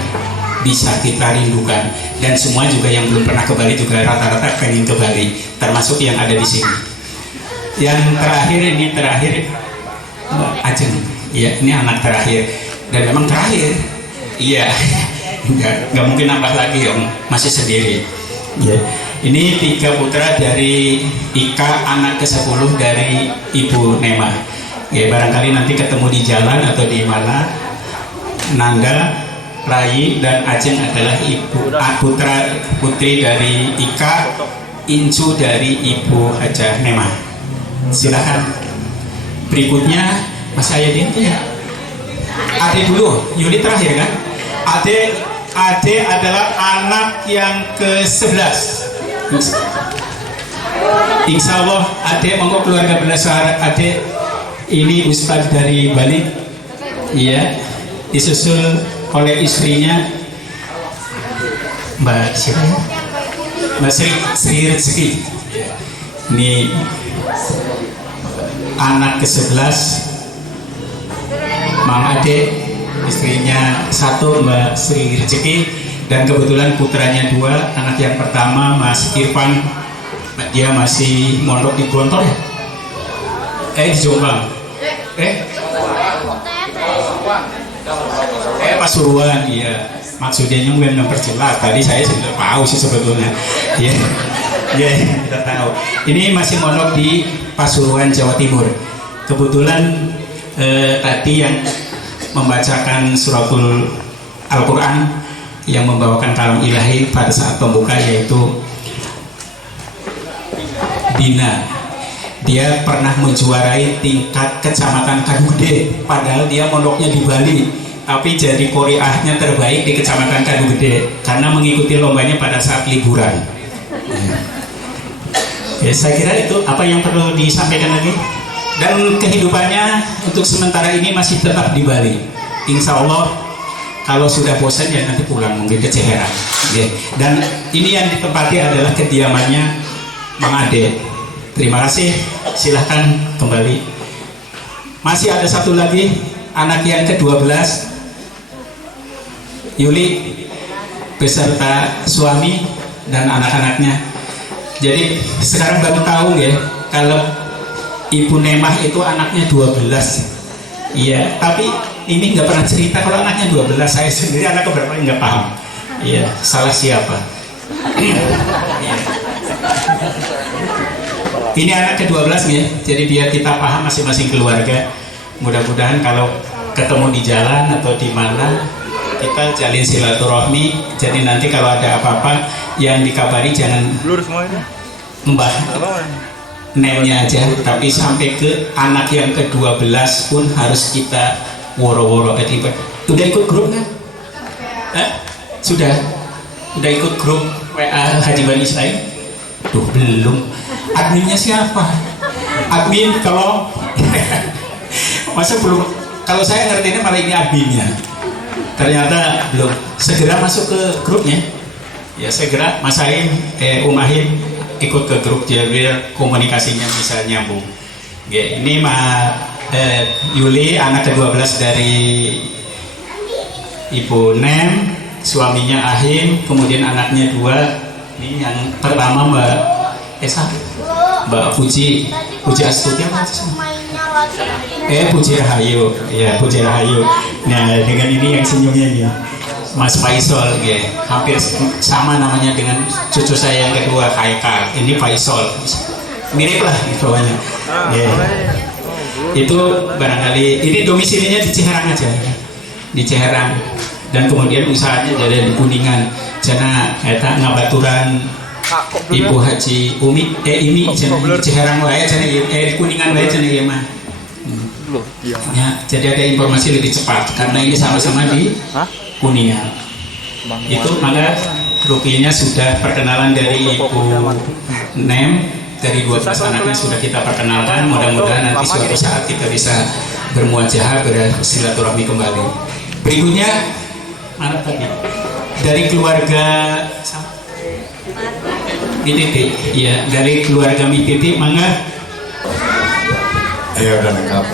bisa kita rindukan, dan semua juga yang belum pernah ke Bali juga rata-rata pengen ke Bali, termasuk yang ada di sini. Yang terakhir ini Ajeng, ya ini anak terakhir dan memang terakhir, iya nggak mungkin nambah lagi Om, masih sendiri. Ya. Ini 3 putra dari Ika, anak ke-10 dari Ibu Nema. Ya, barangkali nanti ketemu di jalan atau di mana. Nanda, Rai dan Ajeng adalah putra putri dari Ika, Incu dari Ibu Hajah Nema. Silakan. Berikutnya Mas Ayadin ya. Ade dulu, Yuli terakhir kan? Ade adalah anak yang ke-11. Insya Allah Ade monggo keluarga besar Ade ini Ustadz dari Bali. Iya, disusul oleh istrinya Mbak siapa ya? Mbak Sri Rezeki. Ini anak ke-11 Mang Ade, istrinya 1 Mbak Sri Rezeki, dan kebetulan putranya 2. Anak yang pertama Mas Irfan, dia masih mondok di Gontor ya? Di Jombang. Pasuruan, iya. Maksudnya yang memperjelas. Tadi saya sudah tahu sih sebetulnya. Iya, kita tahu. Ini masih mondok di Pasuruan, Jawa Timur. Kebetulan tadi yang membacakan suratul Al-Quran, yang membawakan kalam ilahi pada saat pembuka yaitu Dina. Dia pernah menjuarai tingkat kecamatan Kadugede, padahal dia mondoknya di Bali, tapi jadi qoriahnya terbaik di kecamatan Kadugede karena mengikuti lombanya pada saat liburan. Ya, saya kira itu apa yang perlu disampaikan lagi. Dan kehidupannya untuk sementara ini masih tetap di Bali. Insya Allah kalau sudah bosan ya nanti pulang mungkin ke Ciherang. Dan ini yang ditempati adalah kediamannya Mang Ade. Terima kasih, silahkan kembali. Masih ada satu lagi, anak yang ke-12 Yuli beserta suami dan anak-anaknya. Jadi sekarang baru tahu ya kalau Ibu Nemah itu anaknya 12. Iya, tapi ini nggak pernah cerita kalau anaknya 12. Saya sendiri anak keberapa nggak paham. Iya, salah siapa? Iya. Ini anak ke-12 ya, jadi biar kita paham masing-masing keluarga. Mudah-mudahan kalau ketemu di jalan atau di mana kita jalin silaturahmi. Jadi nanti kalau ada apa-apa yang dikabari jangan Mbah nemnya aja, tapi sampai ke anak yang ke-12 pun harus kita woro-woro. Udah ikut grup kan? Sudah ikut grup WA Haji Bani Israil? Tuh belum. Adminnya siapa? Admin kalau masa belum? Kalau saya ngertinya malah ini adminnya. Ternyata belum. Segera masuk ke grupnya. Ya segera Mas Aim, Umahim ikut ke grup biar komunikasinya bisa nyambung. Ya, ini Yuli anak ke-12 dari Ibu Nem, suaminya Ahim, kemudian anaknya 2. Ini yang pertama Mbak Puji Astuti apa sih? Puji Rahayu, ya Puji Rahayu. Nah dengan ini yang senyumnya ini Mas Faisal, ya hampir sama namanya dengan cucu saya yang kedua Haikal. Ini Faisal, mirip lah bawahnya. Ya. Itu barangkali ini domisilinya di Ciherang aja, di Ciherang. Dan kemudian usahanya jadi di Kuningan. Jana eta ngabaturan Ibu Haji Imi di Ciherang wae jana di Kuningan wae jana ieu mah. Ya, jadi ada informasi lebih cepat karena ini sama-sama di Kuningan. Itu maka rukinya sudah perkenalan dari Ibu Nem, dari 12 anaknya sudah kita perkenalkan. Mudah-mudahan nanti suatu saat kita bisa bermuajahah, bersilaturahmi kembali. Berikutnya mana tadi? Dari keluarga Mititi, ya dari keluarga Mititi, mangga. Ya udah lengkap.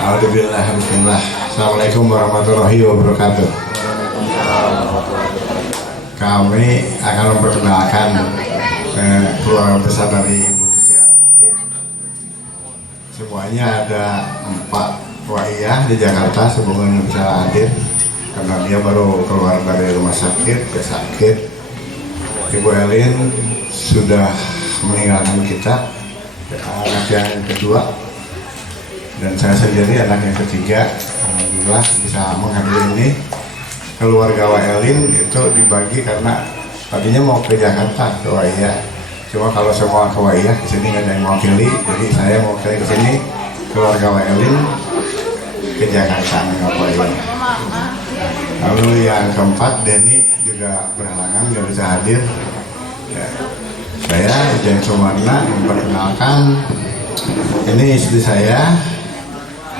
Alhamdulillah, bismillah. Assalamualaikum warahmatullahi wabarakatuh. Kami akan memperkenalkan keluarga besar dari Ibu Titi Ati. Semuanya ada 4 waiyah di Jakarta sebelumnya bisa hadir karena dia baru keluar dari rumah sakit. Ibu Elin sudah meninggalkan kita, anak yang kedua, dan saya sendiri anak yang ketiga. Alhamdulillah bisa menghadiri ini. Keluarga Waelin itu dibagi karena tadinya mau ke Jakarta ke Waiyah, cuma kalau semua ke Waiyah ke sini nggak ada yang mewakili, jadi saya mau ke sini. Keluarga Waelin ke Jakarta ngapain. Lalu yang keempat Denny juga berhalangan nggak bisa hadir. Ya. Saya Jen Sumarna memperkenalkan, ini istri saya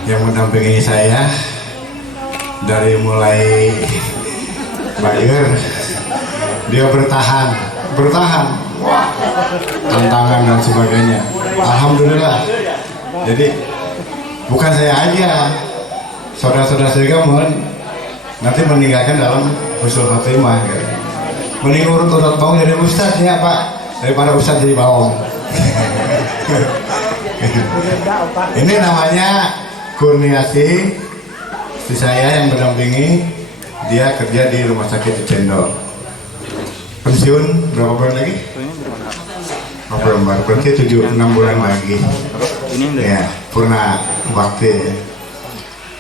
yang mendampingi saya dari mulai lahir. Dia bertahan, tantangan dan sebagainya. Alhamdulillah. Jadi bukan saya aja, saudara-saudara saya nanti meninggalkan dalam husnul khotimah. Gitu. Mending urut bawang jadi ustadz ya Pak, daripada ustadz jadi bawang. Ini namanya Kurniasi, istri saya yang mendampingi. Dia kerja di rumah sakit di Cendol. Pensiun berapa bulan lagi? November, berarti 6 bulan lagi. Ya, purna bakti.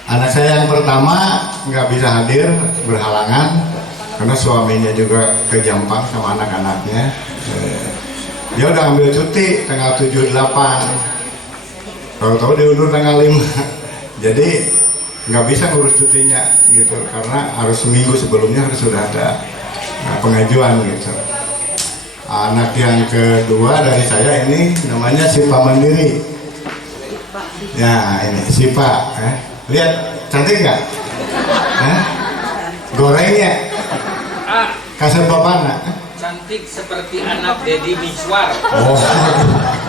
Anak saya yang pertama nggak bisa hadir, berhalangan karena suaminya juga ke Jampang sama anak-anaknya. Dia udah ambil cuti tanggal 7-8, tahu-tahu diundur tanggal 5. Jadi nggak bisa ngurus cutinya gitu karena harus seminggu sebelumnya harus sudah ada pengajuan gitu. Anak yang kedua dari saya ini namanya Sipa Mandiri. Ya ini Sipa, lihat cantik nggak? Gorengnya kasar bapana. Cantik seperti anak Deddy Miswar. Oh,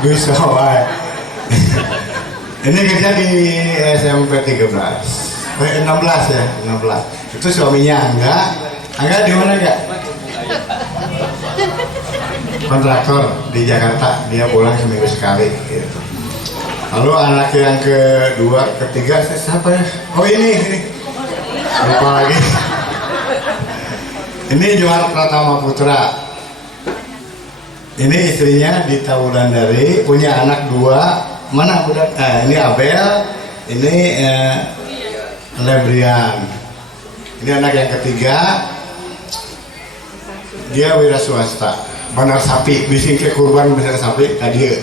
bisa. Ini kerja di SMP 13. 16 ya, 16. Itu suaminya Angga di mana enggak? Kontraktor di Jakarta, dia pulang seminggu sekali gitu. Lalu anak yang kedua, ketiga siapa ya? Oh ini lupa lagi. Ini Johar Pratama Putra. Ini istrinya Dita Wulandari, punya anak 2. Mana budak? Ini Abel, ini Lebrian. Ini anak yang ketiga, dia wira swasta, bandar sapi, bising ke kurban bandar sapi tadi.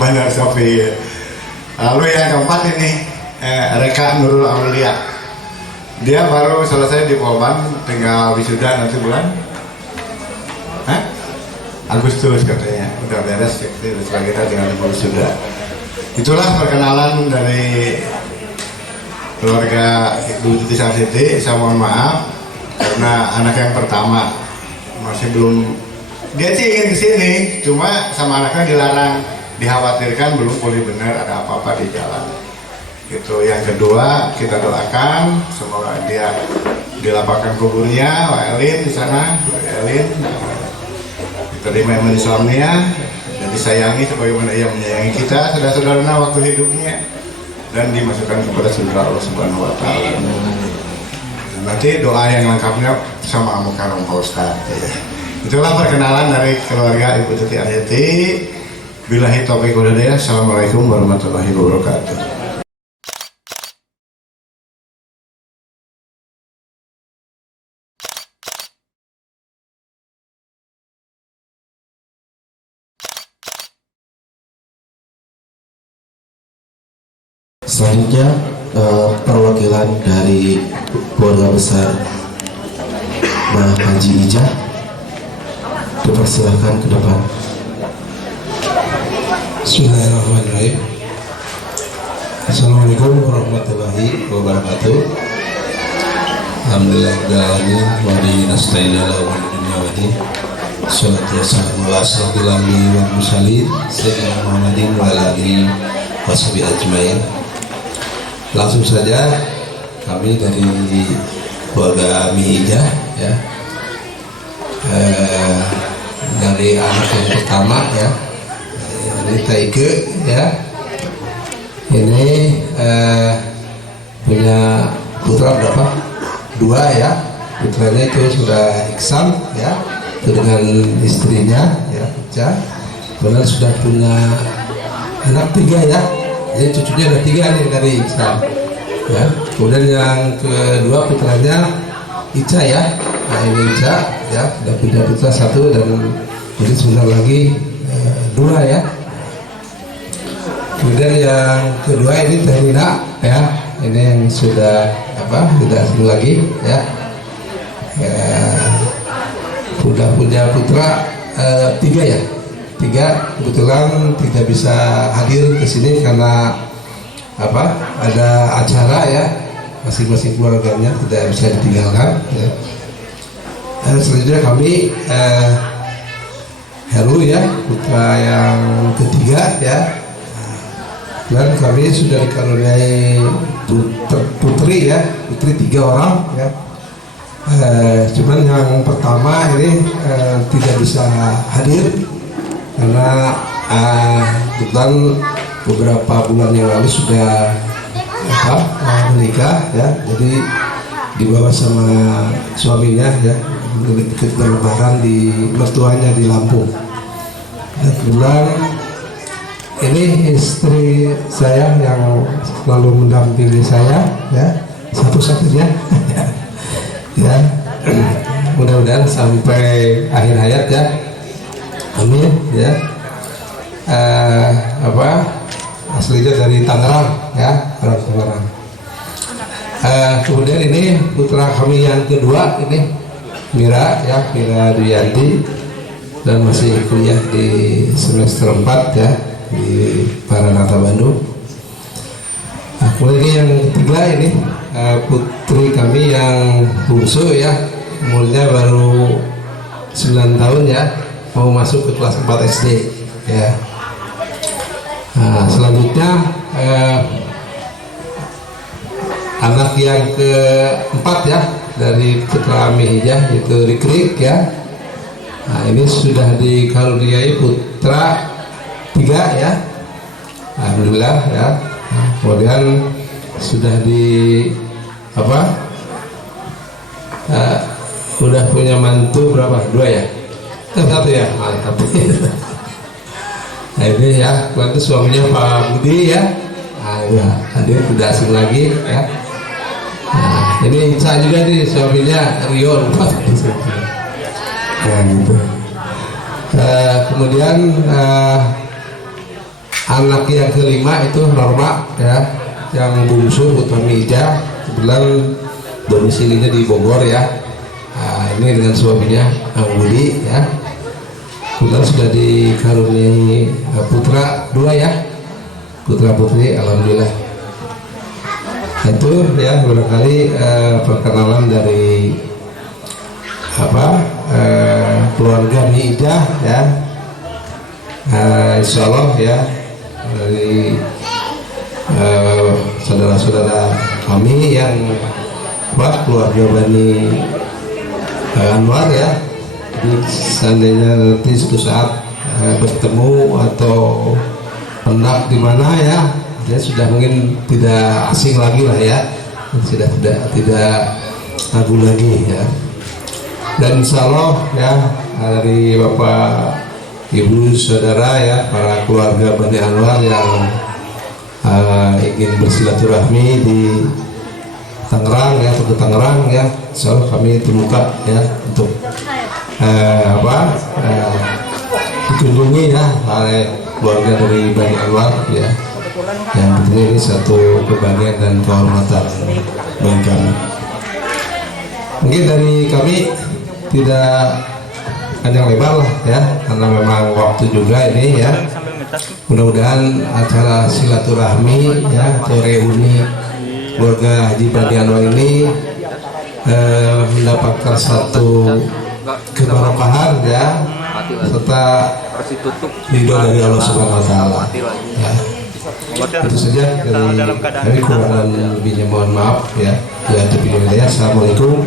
Bandar sapi. Lalu yang keempat ini Reka Nurul Aulia. Dia baru selesai di Polban, tinggal wisuda nanti bulan Agustus katanya, udah beres gitu, sebagainya tinggal di wisuda. Itulah perkenalan dari keluarga Ibu Tuti Sarsiti. Saya mohon maaf karena anak yang pertama masih belum, dia sih ingin kesini, cuma sama anaknya dilarang, dikhawatirkan belum pulih benar, ada apa-apa di jalan. Itu yang kedua, kita doakan semoga dia dilapangkan kuburnya, Wa Elin di sana, Wa Elin diterima iman Islamnya dan disayangi sebagaimana ia menyayangi kita saudara-saudaranya waktu hidupnya, dan dimasukkan kepada surga Allah Subhanahu wa taala. Nanti doa yang lengkapnya sama Mukarram Pak Ustaz ya. Itulah perkenalan dari keluarga Ibu Tuti Aryati. Billahi taufiq wal hidayah. Assalamualaikum warahmatullahi wabarakatuh. Selanjutnya perwakilan dari keluarga besar Mbah Haji Ijah dipersilakan ke depan. Bismillahirrahmanirrahim. Assalamualaikum warahmatullahi wabarakatuh. Alhamdulillahirrahmanirrahim. Wa bihi nasta'in ala umuri dunya wa din. Salatu wassalamu ala asyrafil anbiya'i wal mursalin sayyidina Muhammadin wa ala alihi washabihi ajmain. Langsung saja kami dari keluarga Mihijah ya, dari anak yang pertama ya, ini Taike ya, ini punya putra berapa? 2 ya, putranya itu sudah Iksan ya, itu dengan istrinya ya, kemudian sudah punya anak 3 ya. Jadi cucunya ada 3 nih dari Iksan ya. Kemudian yang kedua putranya Ica ya. Nah ini Ica ya, sudah punya putra 1 dan jadi sebentar lagi 2 ya. Kemudian yang kedua ini Teh Nina ya. Ini yang sudah tidak satu lagi ya. Sudah punya putra 3 ya. 3 kebetulan tidak bisa hadir ke sini karena ada acara ya, masing-masing keluarganya tidak bisa ditinggalkan ya. Selanjutnya kami Heru ya, putra yang ketiga ya, dan kami sudah dikaruniai putri ya, putri 3 orang ya. Cuman yang pertama ini tidak bisa hadir karena kebetulan beberapa bulan yang lalu sudah menikah ya, jadi dibawa sama suaminya ya, ikut berlebaran di mertuanya di Lampung. Dan kebetulan ini istri saya yang selalu mendampingi saya ya, satu-satunya ya, mudah-mudahan sampai akhir hayat ya. Amin ya. Aslinya dari Tangerang ya, orang Tangerang. Kemudian ini putra kami yang kedua ini Mira ya, Mira Duyanti, dan masih kuliah di semester 4 ya di Maranatha Bandung. Kemudian yang ketiga ini putri kami yang bungsu ya, umurnya baru 9 tahun ya, mau masuk ke kelas 4 SD ya. Selanjutnya anak yang keempat ya dari putra Ami Hijah itu Rikrik ya. Nah ini sudah dikaruniai putra 3 ya, alhamdulillah ya. Nah, kemudian sudah udah punya mantu berapa? 2 ya? 1 ya? Mantap. Nah ini ya, nanti suaminya Pak Budi ya. Nah ya, hadir tidak asing lagi ya. Nah, ini Ica juga nih suaminya Rio. Ya, gitu. Kemudian anak yang kelima itu Norma ya, yang bungsu Putra Mija, kebetulan domisilinya di Bogor ya. Nah, ini dengan suaminya Budi ya. Kebetulan sudah dikaruniai putra 2 ya, putra putri, alhamdulillah. Itu ya barangkali perkenalan dari keluarga Midah ya. Insya Allah ya dari saudara-saudara kami yang keluarga Bani Anwar ya. Jadi seandainya nanti suatu saat bertemu atau hendak di mana ya, dia sudah mungkin tidak asing lagi lah ya, sudah tidak ragu lagi ya. Dan insya Allah ya dari Bapak Ibu Saudara ya, para keluarga Bani Anwar yang ingin bersilaturahmi di Tangerang ya, atau ke Tangerang ya, insya Allah kami terbuka ya untuk dikunjungi ya oleh keluarga dari Bani Anwar ya, yang tentunya ini satu kebahagiaan dan kehormatan bagi kami. Mungkin dari kami tidak panjang lebar lah ya, karena memang waktu juga ini ya. Mudah-mudahan acara silaturahmi ya atau reuni keluarga Haji Bani Anwar ini mendapatkan satu keberkahan ya, serta ridho dari Allah Subhanahu Wa Taala. Ya. Itu saja dari kami, kurang dan lebihnya mohon maaf ya. Assalamualaikum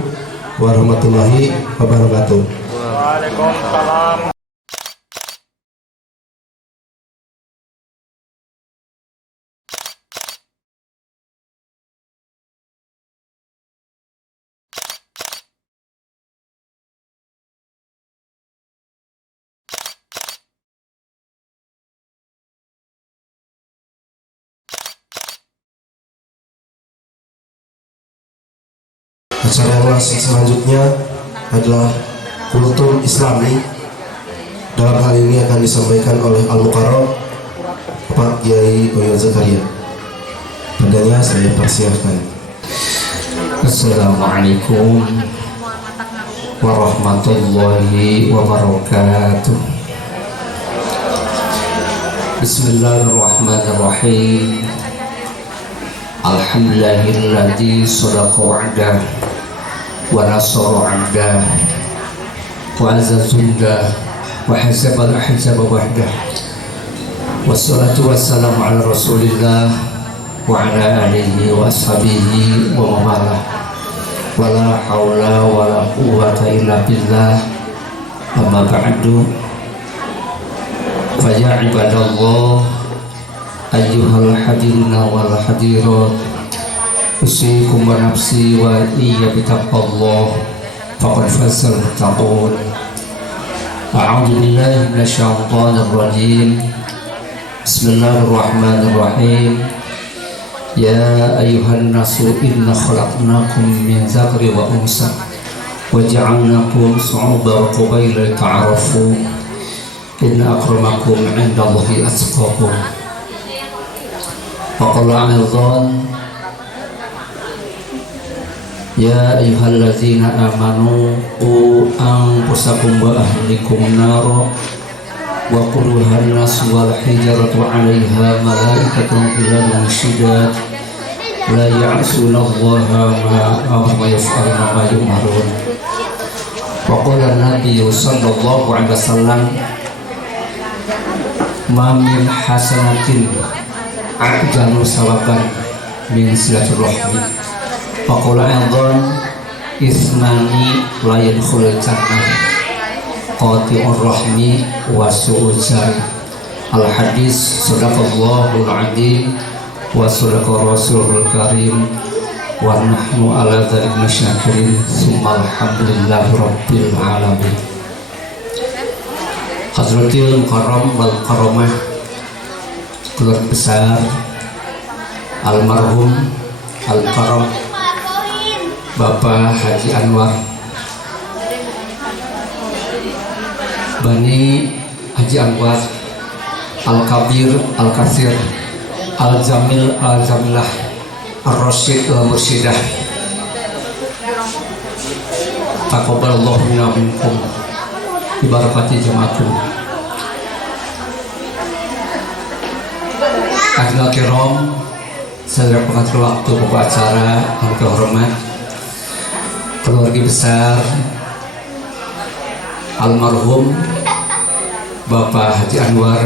warahmatullahi wabarakatuh. Waalaikumsalam. Acara orasi selanjutnya adalah kultur Islami. Dalam hal ini akan disampaikan oleh Al-Mukarram Pak Kiai Oyo Zakaria. Padanya saya persilakan. Assalamualaikum warahmatullahi wabarakatuh. Bismillahirrahmanirrahim. Alhamdulillahilladzi sadaqa wa'dah wa nasara 'abdah wa azza wa hasaba al-ahzaba wahdah. Wassalatu wassalamu ala Rasulillah wa ala alihi wa ashabihi wa mawalah. Wa la haula wa la quwwata illa billah. Amma ba'du. Fa ya ibadallah, ayyuhal hadiruna wal hadirat, usikum wa nafsi wa iyya bitaqwallah, faqad fazal muttaqun. A'udzu billahi minasyaitonir rajim. Bismillahirrahmanirrahim. Ya ayyuhan nasu inna khalaqnakum min dzakari wa unsa wa ja'alnakum shu'uban wa qabaila ta'arafu. Inna akramakum 'indallahi atqakum. Faqala aidan, ya ayyuhalladzina amanu qu anfusakum wa ahlikum nara wa quduha an-nas wal hijaratu 'alaiha malaikatun ghilazun shidad la ya'sunallaha ma amara wa yaf'aluna ma yu'marun. Wa qala an-nabiyyu sallallahu alaihi wasallam, ma min hasanatin a'jalu sawaban min silaturahmi Faqul a'dhan isnani la yadkhulul jannah qati'ur rahmi wa su'ul jari. Al hadis sadaqallahul adzim wa sadaqa rasulul karim wa nahnu ala dzalika syakirin summa alhamdulillahi rabbil alamin. Hadratil Mukarram wal Karamah, keluarga besar almarhum Al-Karam Bapak Haji Anwar Bani Haji Anwar Al-Kabir Al-Kasir Al-Jamil Al-Jamilah Ar-Rasyid Al-Mursidah, taqabbalallahu minna minkum bibarakati jamaakum. Akhirul kiram, saudara pengatur waktu pokok acara yang terhormat, keluarga besar almarhum Bapak Haji Anwar,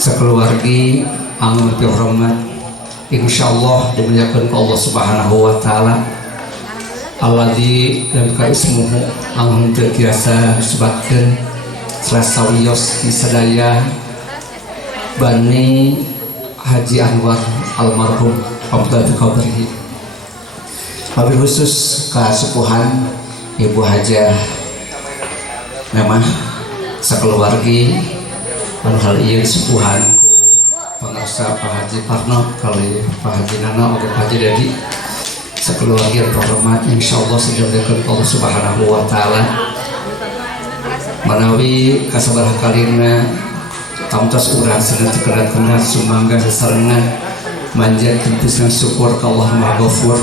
sekeluargi yang terhormat, insyaallah dimuliakan Allah Subhanahu wa taala. Alladzi lam ismuhu ang terbiasa disebutkan selasa wiyos di sadaya Bani Haji Anwar almarhum Abdul Qabrihi. Wabil khusus kesepuhan Ibu Hajah memang sekeluargi dan hal iya sepuhan pengarsa Pak Haji Parno kali Pak Haji Nana oleh Pak Haji Dedi sekeluarga yang terhormat, insyaallah sedherekaken Allah Subhanahu wa taala manawi kasabarah kalina tamtos urang sedaya tekeran sumangga sesarengan manjat tempusna syukur ka Allah Maha Ghafur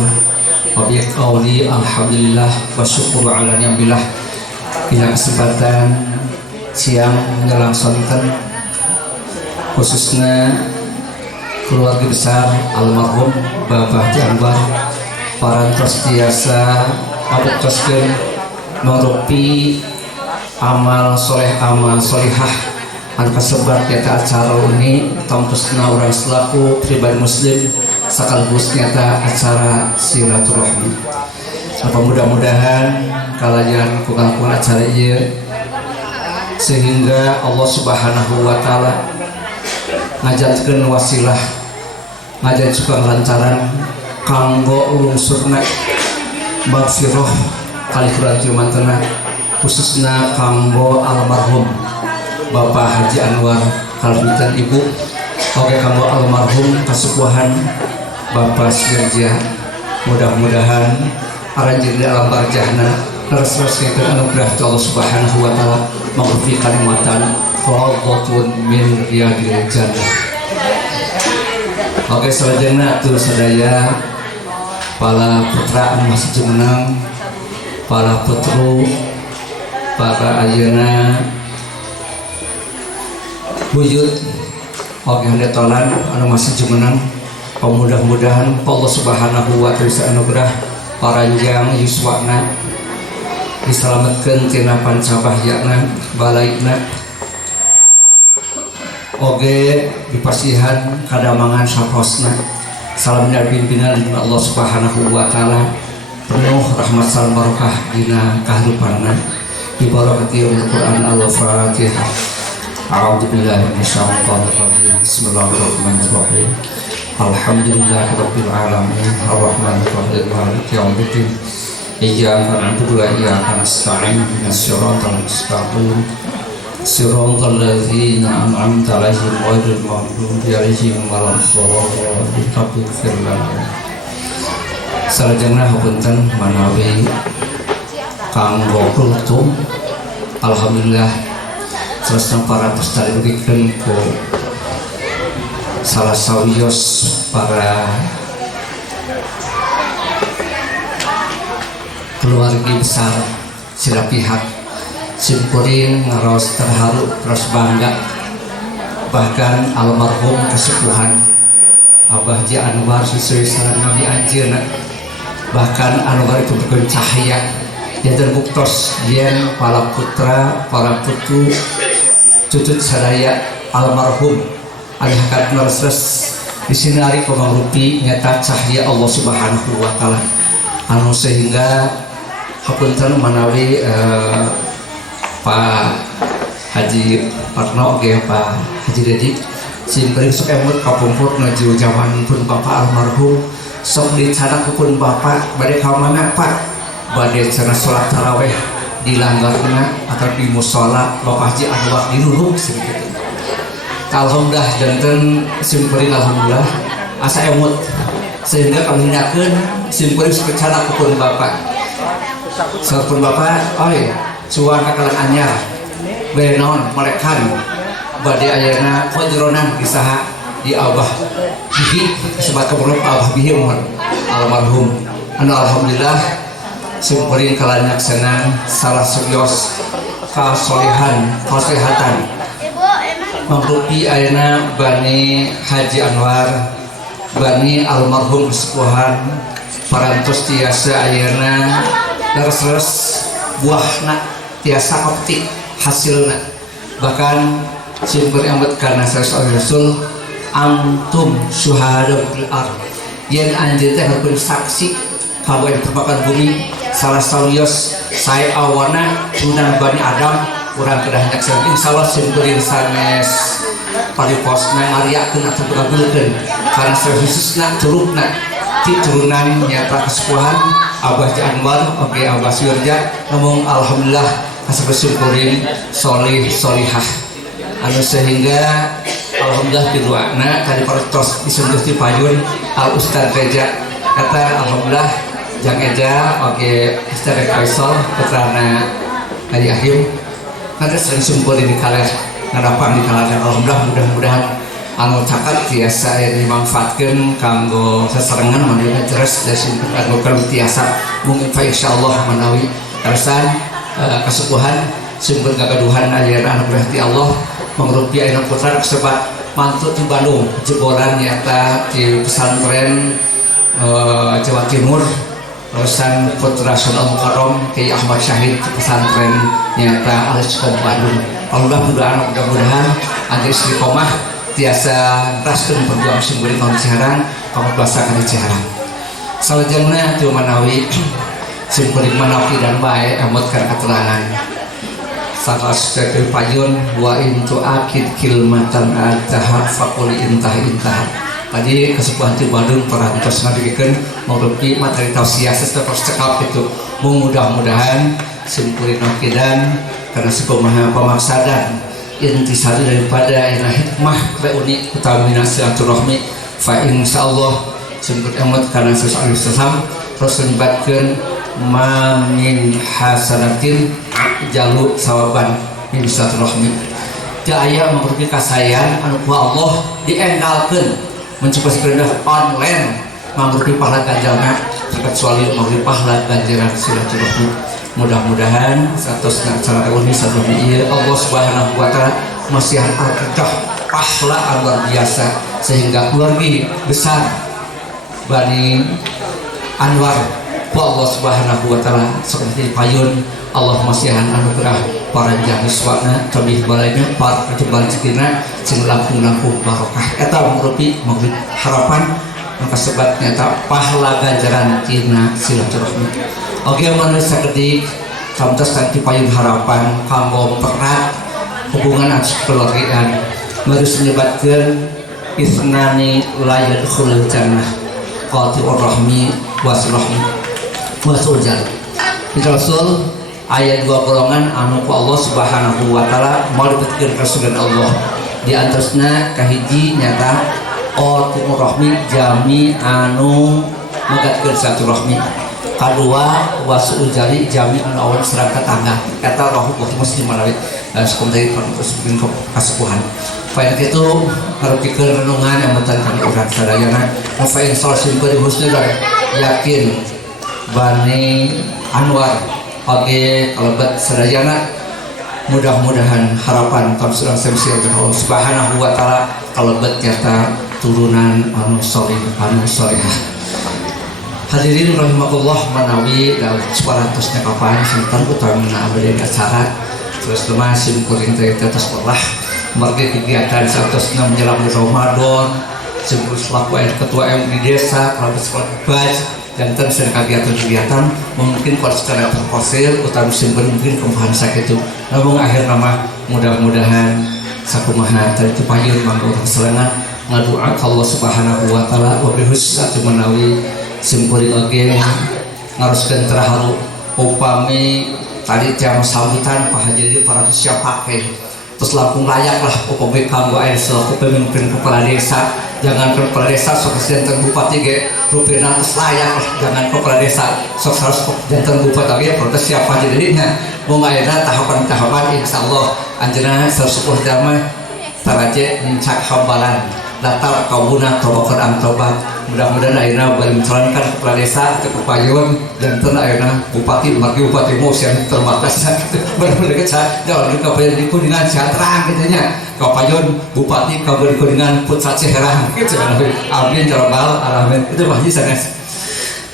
wa bi qauli alhamdulillah wa syukur ala ni'amillah. Bila kesempatan siang menjelang sonten khususnya keluarga besar almarhum Bapak Haji Anwar parantos tiasa abetoskeun nurupi amal soleh amal solihah anu kasebat nyata acara ini tampusna urang selaku pribadi muslim sekaligus nyata acara silaturahmi. Apa mudah-mudahan kalayan kukakuan acara ieu sehingga Allah Subhanahu wa taala ngajatkeun wasilah ngajat suka lancaran kanggo lungsurna maghfirah kali kurang mantena khususna kanggo almarhum Bapak Haji Anwar kalbitan ibu oke kanggo almarhum kasukuhan Bapak Sirja. Mudah-mudahan aranjeun di alam barjahna terus kita anugerah Allah Subhanahu wa taala maghfir kalimatan fadhatun min riyadil jannah. Oke selanjutnya tuh sadaya para putra anu masih jumenang, para putru, para ayeuna wujud oke handetolan anu masih jumenang, mudah-mudahan Allah Subhanahu wa taala anugerah paranjang yuswana diselamatkeun tina pancabahyana balaikna oge dipasihan kadamangan saposna. Salam dan pimpinan Allah Subhanahu wa taala penuh rahmat salam barokah dina kahirupanna bi barakati Al-Qur'an Al-Fatihah. A'udzubillahi minasyaitonir rajim. Bismillahirrahmanirrahim. Alhamdulillahirabbil alamin arrahmanir rahim maliki yaumiddin. Iyyaka na'budu wa iyyaka nasta'in ihdinas siratal mustaqim siratal ladzina an'amta 'alaihim ghairil maghdubi 'alaihim waladdallin. Salajengna hapunten manawi kanggo kultum alhamdulillah terus para pestari berikan ku salah sawios para keluarga besar sila pihak simpuring ngaros terharu terus bangga bahkan almarhum kesepuhan Abah Haji Anwar sesuai saran Nabi anjeunna bahkan Anwar itu bercahaya dia terbuktos yen para putra para putu cucut sadaya almarhum anu hakat nurses disinari pemangrupi nyata cahaya Allah Subhanahu wa taala anu sehingga hapunten manawi Pak Haji Parno ge Pak Haji Dedi simpering sok emut kapumput nuju zaman pun Bapak almarhum sok dicarakeun Bapak bade ka mana Pak bade cenah salat tarawih di langgarna atau di mushola Bapak Haji Anwar di Ruruk sedikit. Alhamdulillah janten simpering alhamdulillah asa emut sehingga kami hindakeun simpering secarakeun Bapak. Sampun Bapak, oi cuan kakalan anyar benon melekan bade ayana fajronan disaha di Abah Bihi sebat keperluan Abah Bihi almarhum anu alhamdulillah simpering kalanyaksana salah surios kasolehan kesehatan mangrupi ayana Bani Haji Anwar Bani almarhum sepuhan parantos tiasa ayana leres-leres buahna tiasa optik hasilna bahkan sumber amat karena Rasul antum syuhada fil ard yen anjeun teh hareupeun saksi kawen perpakan bumi salah salios saya awana tuna Bani Adam urang kedah nyaksian insyaallah sumberin sanes pariposna ngariakeun atau ngabulkeun karena khususna turupna ti turunan nyata kesepuhan Abah Haji Anwar oke Abah Syurja ngomong alhamdulillah kasih syukurin solih solihah anu sehingga alhamdulillah piduana tadi pertos disentuh di payun al Ustad Reja kata alhamdulillah Jang Eja oke Ustad Faisal putrana Haji Ahim ada sering syukurin di kaler ngadapang di kaler alhamdulillah mudah-mudahan anu cakat tiasa yang dimanfaatkan kanggo seserengan mandinya jelas dan simpul kanggo tiasa mungkin insyaallah menawi terusan kesepuhan sumber kegaduhan aliran anak berarti Allah mengrupi anak putra sebat mantut di Bandung jebolan nyata di pesantren Jawa Timur terusan putra Sunan Mukarram Kiai Ahmad Syahid pesantren nyata Al-Istiqomah Bandung mudah-mudahan agar istiqomah tiasa raskeun perjuangan sumber tahun Ciharang kamu belasakan di Ciharang salajengna tu manawi sumber manawi dan baik amot kana keterangan sakas teu payun wa intu akid kilmatan atahar faqul intah tadi kesepuhan ti Bandung perantos ngadikeun mangrupi materi tausiah setelah cekap itu mudah-mudahan sumber nakidan karena sekomaha pamaksadan intisari daripada ina hikmah reuni utamina silaturahmi fa insyaallah sumber amat karena sesuatu sesam terus libatkeun ma min hasanatin jalu sawaban min silaturahmi teu aya mangrupi kasayan anu ku Allah diendalkeun mencoba sekedar online mangrupi pahala ganjalna kecuali mangrupi pahala ganjaran silaturahmi mudah-mudahan satusna acara ini satu ieu Allah Subhanahu wa taala masihan arkah pahala luar biasa sehingga keluarga besar Bani Anwar ku Allah Subhanahu wa taala seperti payun Allah masihan anugerah para janiswana tabih balainya para kecebal cikina sing langkung-langkung barokah eta mangrupi harapan maka sebat nyata pahala ganjaran tina silaturahmi. Oke manusia kedik kamtas kanti payung harapan kanggo perat hubungan keluargaan harus menyebabkan isnani layat khulul jannah qati'ur rahmi wasurahmi wasurjan Rasul ayat 2 golongan anu ku Allah Subhanahu wa taala mau dipetkeun Rasul Allah di antarana kahiji nyata qati'ur rahmi jami anu megatkeun silaturahmi kedua wasul jari jami anu awal serang tetangga eta roh muslim malawi sekontari perusbin kasepuhan faedah itu ngarupikeun renungan amatan kami urang sadayana faedah salsim bari husnul yakin Bani Anwar oge kalebet sadayana mudah-mudahan harapan kami sedang semsir Allah Subhanahu wa taala kalebet nyata turunan anu salih anu salihah. Hadirin rahimakumullah manawi dalam 200 kapan sinten utamina abdi acara terus masih kuring teh sekolah margi kegiatan 106 menjelang Ramadan sebelum selaku ketua MD desa, kalau sekolah baj, dan terus kegiatan-kegiatan mungkin kalau secara terfosil utama sumber mungkin kempahan sakit itu. Namun akhir nama mudah-mudahan sakumaha tadi payun mangga keselengan ngadoa ka Allah Subhanahu wa taala wa bihus atuh menawi simkuring oge ngaroskeun terahalu upami tadi jam sambutan Pak Haji para siapa terus langsung layak lah upami kanggo aya selaku pemimpin kepala desa. Jangan kepala desa sok janten bupati ge rupina terus layak lah, jangan kepala desa sok harus janten bupati ge protes siapa jadi mau ngayeuna tahapan-tahapan insyaallah anjeunna sesepuh jama taraje mencak hambalan datar kaubuna tobakan tobat. Mudah-mudahan ayeuna bari menjalankan kepala desa ke payun janten ayeuna bupati margi bupati mau sian terbatas bener-bener sa jalan ka payun di Kuningan terang kitu nya ka payun bupati ka Kuningan putra Ciherang kitu abdi jarobal alamin itu mah sanes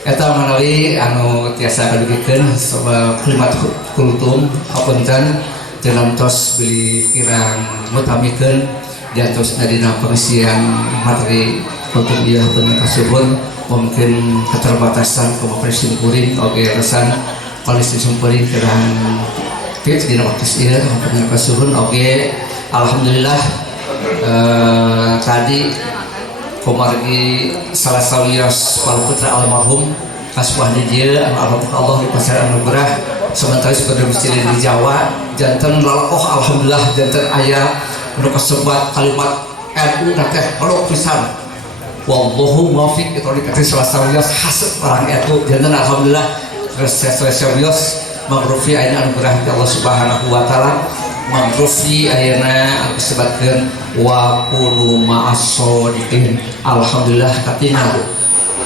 eta manawi anu tiasa kadugikeun sabab klimat kultum hapunten jenam tos beli kirang mutamikeun diatos dina pengisian materi untuk dia penyakasubun mungkin keterbatasan kompresi kuring oke resan polisi sumpuring kerang tips di waktu ieu penyakasubun oke alhamdulillah tadi komargi salah sawios para putra almarhum kasuah di dia alhamdulillah Allah di pasar anugerah sementara sebagai masjid di Jawa janten lalakoh alhamdulillah janten aya nu kasebat kalimat NU teh kalau pisan wallahu muwaffiq itu dikatakan salah sawios hasud orang itu janten alhamdulillah salah sawios mangrufi ayeuna anugerah Allah Subhanahu wa taala mangrufi ayeuna disebutkeun wa qulu ma'as-shodiqin alhamdulillah katingal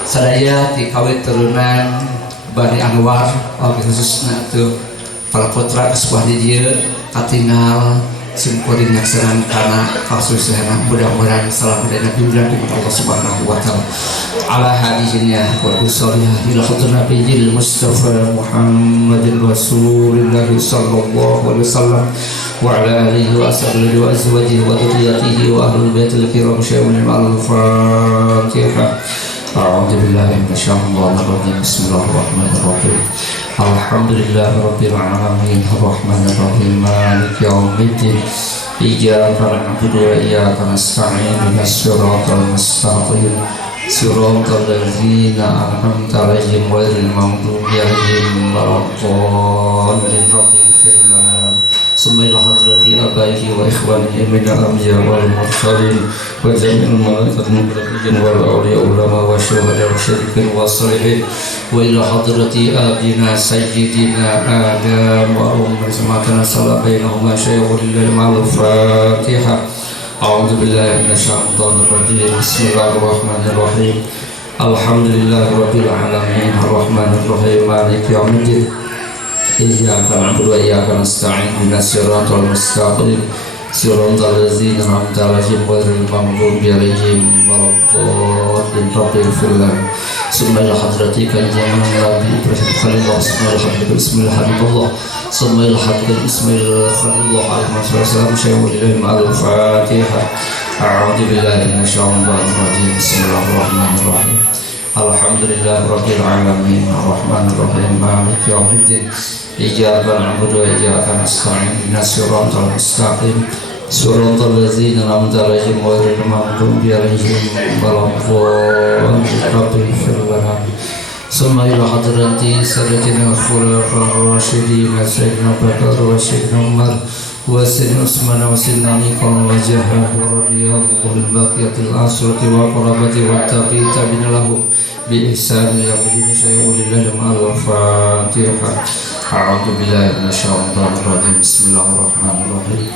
sadaya ti kawit turunan Bani Anwar khususna itu para putra sebuah di dieu katingal simkuring nyaksiran karena kasusahan mudah-mudahan salam dari Nabi Muhammad Allah Subhanahu wa taala ala hadisnya wa sallallahu ila khatir nabiyil mustafa Muhammadin rasulillah sallallahu alaihi wasallam wa ala alihi wa sahbihi wa azwajihi wa dhurriyyatihi wa ahlul baitil kiram syai'un al-fatihah. A'udzu billahi minasyaitonir rajim. Bismillahirrahmanirrahim. Alhamdulillahirabbil alamin arrahmanir rahim maliki yaumiddin iyyaka na'budu wa iyyaka nasta'in ihdinas siratal mustaqim siratal ladzina an'amta 'alaihim ghairil maghdubi 'alaihim waladdallin rabbil alamin Sumailah hadrati abaihi wa ikhwanihi min al-anbiya wal mursalin wa jami'il malaikati muqarrabin wal awliya ulama wa syuhada wa syarikin wa salihin wa ila hadrati abina sayyidina Adam wa ummatana salam bainahuma syai'un lillahi ma'al fatihah. A'udzu billahi minasyaitonir rajim. Bismillahirrahmanirrahim. Alhamdulillahirabbil alamin arrahmanir rahim maliki yaumiddin iyyaka na'budu wa iyyaka nasta'in ihdinas siratal mustaqim siratal ladzina an'amta 'alaihim ghairil maghdubi 'alaihim waladdallin rabbil alamin Sumailah hadrati kanjeng Nabi Ibrahim Khalilullah Bismillah Habibullah Sumailah hadrati Bismillah Khalilullah alaihi wasallam syai'un lillahi ma'al fatihah. A'udzu billahi minasyaitonir rajim. Bismillahirrahmanirrahim. Alhamdulillahirabbil alamin arrahmanir rahim maliki yaumiddin iyyaka na'budu wa iyyaka nasta'in ihdinas siratal mustaqim siratal ladzina an'amta 'alaihim ghairil maghdubi 'alaihim waladdallin Summa ila hadrati sayyidatina khulafa'ir rasyidin sayyidina Abu Bakar wa sayyidina Umar wa sayyidina Utsman wa sayyidina Ali wa radhiyallahu anil baqiyatil asrati wa qarabati wa tabi'in lahum bi ihsan ila yaumil syai'un ma'al fatihah. A'udzu billahi minasyaitonir rajim. Bismillahirrahmanirrahim.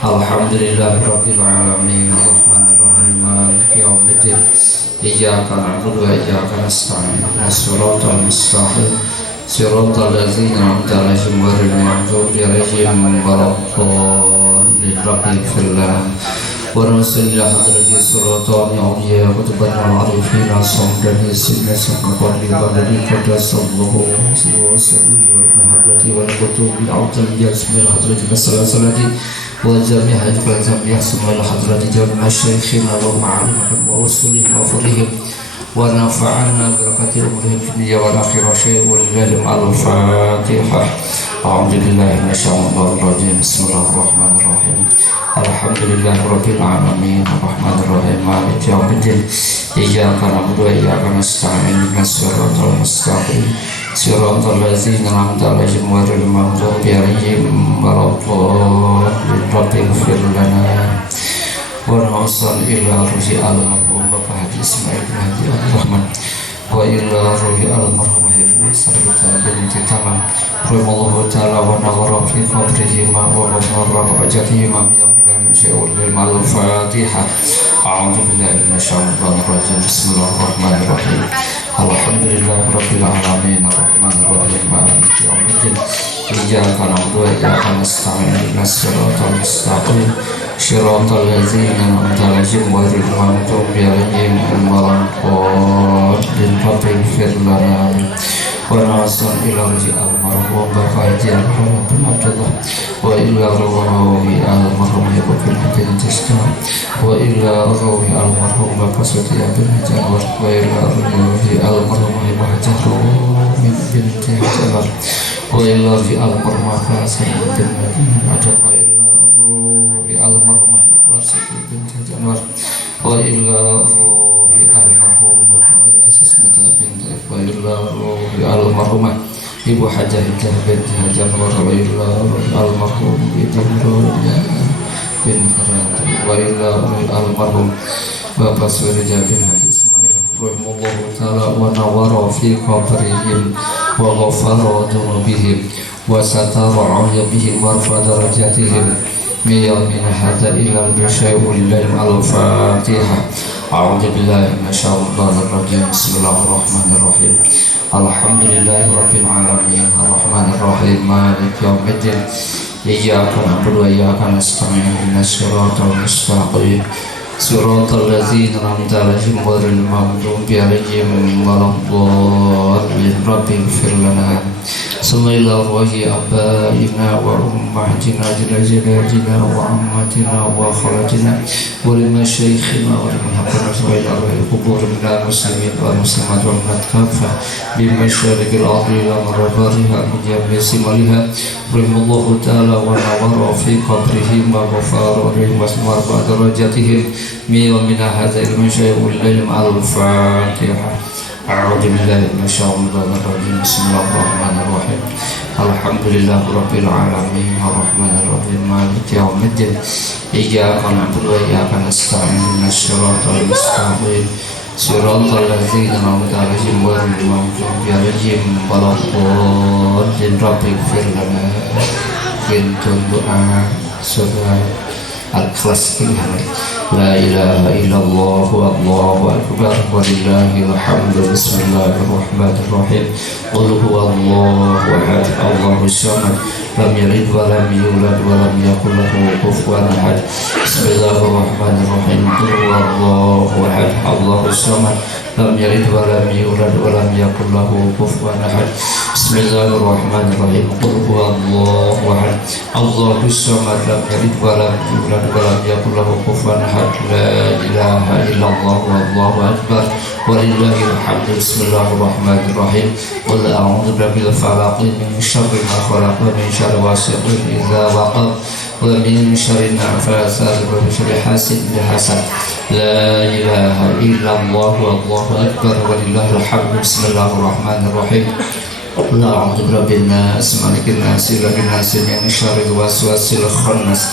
Alhamdulillahirabbil alamin arrahmanir rahim maliki yaumiddin iyyaka na'budu wa iyyaka nasta'in ihdinas siratal mustaqim siratal ladzina an'amta 'alaihim ghairil maghdubi 'alaihim waladdallin rabbil alamin wa rasulillah hadrati suratul awliya wa tuban al-arifin as-samdan sidna sabqa li badri qadasallahu wa sallallahu wa hadrati wa kutubi al-awtal jasmil hadrati salati وجميع الجميع ثم إلى حضرة جميع شيخنا ومعلمهم وأصولهم وفرهم ونفعنا بركة أمرهم في الدنيا والآخرة شيء ولله مع الفاتحة. أعوذ بالله من الشيطان الرجيم. بسم الله الرحمن الرحيم. الحمد لله رب العالمين الرحمن الرحيم مالك يوم الدين إياك نعبد وإياك نستعين اهدنا الصراط المستقيم صراط الذين أنعمت عليهم غير المغضوب عليهم ولا الضالين رب اغفر لنا ونوصل إلى رجع المرحوم Bapak Haji Ismail bin Haji Abdurrahman wa ila ruhi al-marhum Ibu Sarjana binti Tamam rahimallahu ta'ala wa nawara fi qabrihi ma wa ghafara rajatihi ma min syai'ul al-Fatihah. A'udzu billahi minasyaitonir rajim. Bismillahirrahmanirrahim. Alhamdulillahirabbil alamin arrahmanir rahim maliki yaumiddin. Iyyaka na'budu wa iyyaka nasta'in ihdinas siratal mustaqim صراط الذين أنعمت عليهم غير المغضوب عليهم ولا الضالين رب اغفر لنا ونوصل إلى رجع المرحوم Bapak Haji Abdurrahman bin Abdullah wa ila ruhi al-marhum Ibu bin Haji Tisna wa ila ruhi al-marhum Bapak Setia bin Haji Anwar wa ila ruhi al-marhum Ibu Haji Rumin binti Haji Anwar wa ila ruhi al-marhum Hasan bin Haji Adam wa almarhumah Ibu Siti binti Haji Anwar wa ila ruhi almarhum Bapak Ayasas Mita binti wa ila ruhi almarhumah Ibu Hajah Hijah binti Haji Anwar wa ila ruhi almarhum Ibu Rodia bin Karata wa ila ruhi almarhum Bapak Surya bin Haji Ismail rahimahullahu ta'ala wa nawara fi qabrihim wa ghafara dhunubihim wa satara ayyabihim wa rafa darajatihim من هذا إلى البشيء ولله الفاتحة. أعوذ بالله من الشيطان الرجيم. بسم الله الرحمن الرحيم. الحمد لله رب العالمين الرحمن الرحيم مالك يوم الدين إياك نعبد وإياك نستعين اهدنا الصراط المستقيم صراط الذين أنعمت عليهم غير المغضوب عليهم ولا الضالين رب اغفر لنا ثم إلى أرواح آبائنا وأمهاتنا جدنا وعماتنا وخالاتنا ولمشايخنا ولمن حقنا إلى أرواح القبور من المسلمين والمسلمات والمؤمنات كافة بمشارق الأرض إلى مغاربها من جميع شمالها رحم الله تعالى ونور في قبرهم وغفر لهم وارفع درجاتهم من هذا المشايخ والليل مع الفاتحة. أعوذ بالله من الشيطان الرجيم. بسم الله الرحمن الرحيم. الحمد لله رب العالمين الرحمن الرحيم مالك يوم الدين إياك نعبد وإياك نستعين اهدنا الصراط المستقيم صراط الذين أنعمت عليهم غير المغضوب عليهم ولا الضالين رب اغفر لنا. Pintu doa surah Al-Ikhlas pilihan. La ilaha illallah wallahu akbar walillahil hamdu. Bismillahirrahmanirrahim. Qul huwallahu ahad Allahus samad lam yalid wa lam yulad wa lam yakul lahu kufuwan ahad. Bismillahirrahmanirrahim. Qul huwallahu ahad Allahus samad lam yalid wa lam yulad wa lam yakul lahu kufuwan ahad. Bismillahirrahmanirrahim. Qul huwallahu ahad Allahus samad lam yalid wa lam yulad wa lam yakul lahu kufuwan ahad. La ilaha illallah wallahu akbar walillahil hamdu. Bismillahirrahmanirrahim. Qul a'udzu birabbil falaq min syarri ma khalaq wa min syarri ghasiqin idza waqab wa min syarri nafasati wa min syarri hasidin idza hasad. La ilaha illallah wallahu akbar walillahil hamdu. Bismillahirrahmanirrahim. Qul a'udzu birabbin nas malikin nas ilahin nas min syarril waswasil khannas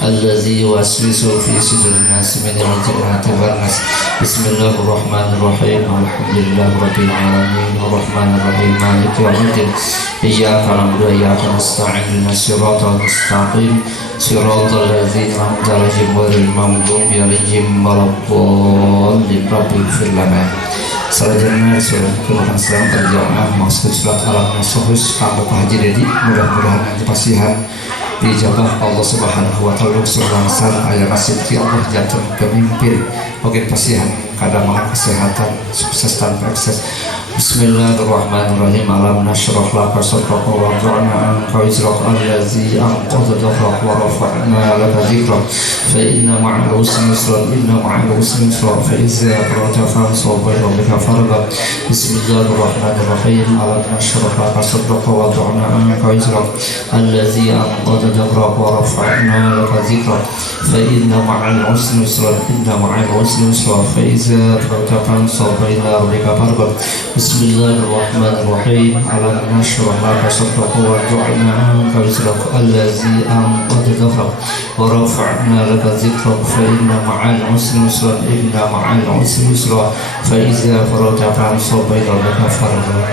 الذي يوسوس في صدور الناس من الجنة والناس. بسم الله الرحمن الرحيم. الحمد لله رب العالمين الرحمن الرحيم مالك يوم الدين إياك نعبد وإياك نستعين اهدنا الصراط المستقيم صراط الذين أنعمت عليهم غير المغضوب عليهم ولا الضالين رب اغفir lana. Selanjutnya sudah keluarkan sedang berjamaah maksud surat Al-Nasuhus Pak Haji Dedi. Mudah-mudahan nanti pasihan dijabah Allah Subhanahu wa ta'ala. Surah Al-Ansar ayat nasib ki Allah jatuh pemimpin. Oke pasihan kadang kesehatan, sukses tanpa ekses. Bismillahirrahmanirrahim. Alam nashrah laka sadraka wa wada'na anka wizrak allazi anqadha dhahrak wa rafa'na laka dhikrak fa inna ma'al usri yusran inna ma'al usri yusra fa idza faragta fansab ila rabbika farghab. Bismillahirrahmanirrahim. Alam nashrah laka sadraka wa wada'na anka wizrak allazi anqadha dhahrak wa rafa'na laka dhikrak fa inna ma'al usri yusran inna ma'al usri yusra fa idza faragta fansab ila rabbika farghab. Bismillahirrahmanirrahim. Alam nashrah laka sadraka wa wada'na anka wizrak allazi anqadha dhahrak wa rafa'na laka dhikrak fa inna ma'al usri yusran inna ma'al usri yusra fa idza faragta fansab ila rabbika farghab.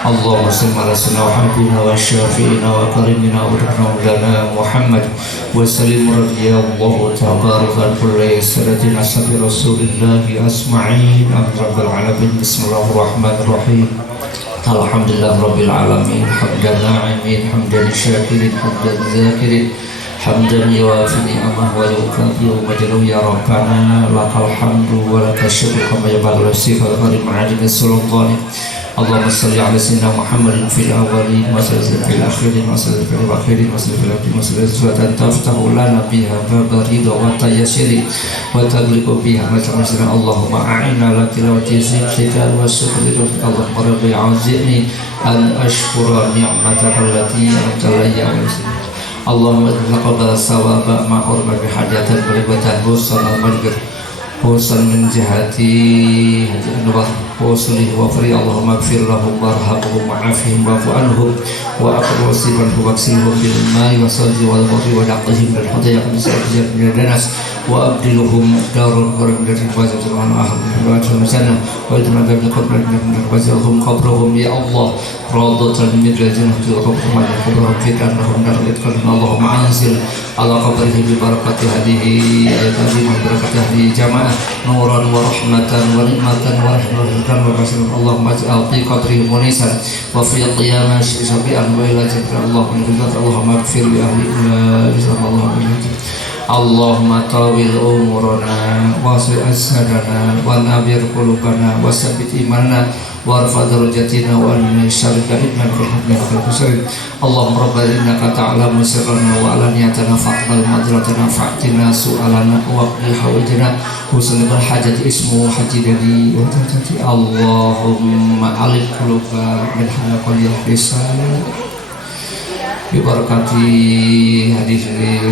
Allahumma salli ala sayyidina wa habibina wa syafi'ina wa karimina wa rabbana Muhammad wa sallim radhiyallahu tabaraka kulli sadatina sabi rasulillahi asma'in rabbil alamin. Bismillahirrahmanirrahim. Alhamdulillah rabbil alamin hamdan na'imin hamdan syakirin hamdan zakirin hamdan yuwafi ni'amah wa yukafi wa majlu ya rabbana lakal hamdu wa lakal syukru kama yabaghi sifal karim adina sultani. Allahumma salli ala sayyidina Muhammadin fil awwalin wa sallim fil akhirin wa sallim fil akhirin wa sallim fil akhirin wa sallim suratan taftahu lana biha baba ridha wa tayassiri wa tagliqu biha matamsira. Allahumma a'inna ala tilawati zikrika wa syukri. Allahumma rabbi a'udzini an ashkura ni'mataka allati an'amta alayya. Allahumma taqabbal sawaba ma urba bi hajatan beribatan husan al-majr husan min jihati anwar وصلي وفري. اللهم اغفر لهم وارحمهم وعافهم واعف عنهم واقر وصيبهم واغسلهم بالماء والثلج والبر ونقهم من الخطايا كما سأجزل من الدنس وابدلهم دارا خيرا من الرزق وجعلهم اهلا من الجنه واجعلنا من قبرهم واجعلهم قبرهم يا الله روضة من الجنة وقبرهم قبرهم في كأنهم نار يدخلون. اللهم انزل على قبره ببركة هذه الآية الكريمة وبركة هذه الجماعة نورا ورحمة ونعمة ورحمة. اللهم اجعل في قبره منيسا وفي قيامه شفيعا والى جنة. اللهم اغفر لاهل اللهم طول امورنا واسع اجسادنا ونبر قلوبنا وثبت ايماننا وارفع درجاتنا وان شرك انك الحكيم. اللهم ربنا انك تعلم سرنا وعلانيتنا فاقبل مدرتنا فاعتنا سؤالنا واقضي حوائجنا وسلم الحاجة اسمه حجدني وتجدي. اللهم علق قلوبنا من حلق اليحسان bibarakati hadis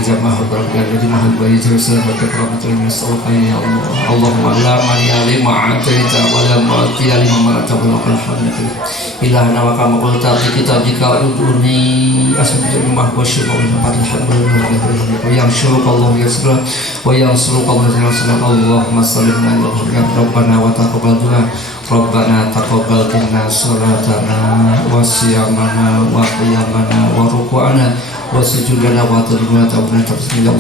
jamaah berkah di mahal bayi teruslah berkeramat al-mustaqim. Ya Allah, Allahumma la mani alima ataita wa la mu'ti alima ma tabalakal hamdulillah ilahna wa kama qulta fi kitabika uduni asbitu ma huwa shifa wa alhamdulillah wa yanshuruk Allah yasra wa yansuruk Allah yasra. Allahumma salli ala rabbana wa taqabbal du'a Rabbana taqabbal minna salatana wa siyamana wa qiyamana wa ruku'ana wa sujudana wa tadbirana tabbana tasbih.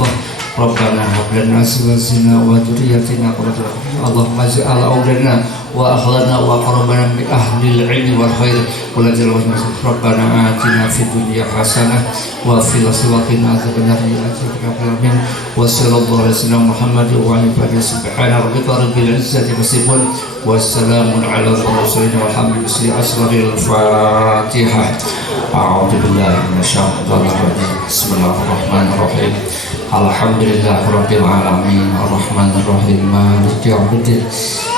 Rabbana hab lana azwajana wa dhurriyyatina qurrata a'yun. Allahumma ij'al awladana wa akhlana wa qarabana bi ahli al-'ilmi wal khair wa la taj'al Rabbana atina fid dunya hasanah wa fil akhirati hasanah wa sallallahu alaihi wasallam Muhammad wa alihi subhana rabbika rabbil izzati wasifun wa salamun ala al-mursalin walhamdulillahi asraril fatihah. A'udzu billahi minasyaitonir rajim. Bismillahirrahmanirrahim. Alhamdulillahirabbil alamin arrahmanir rahim maliki yaumiddin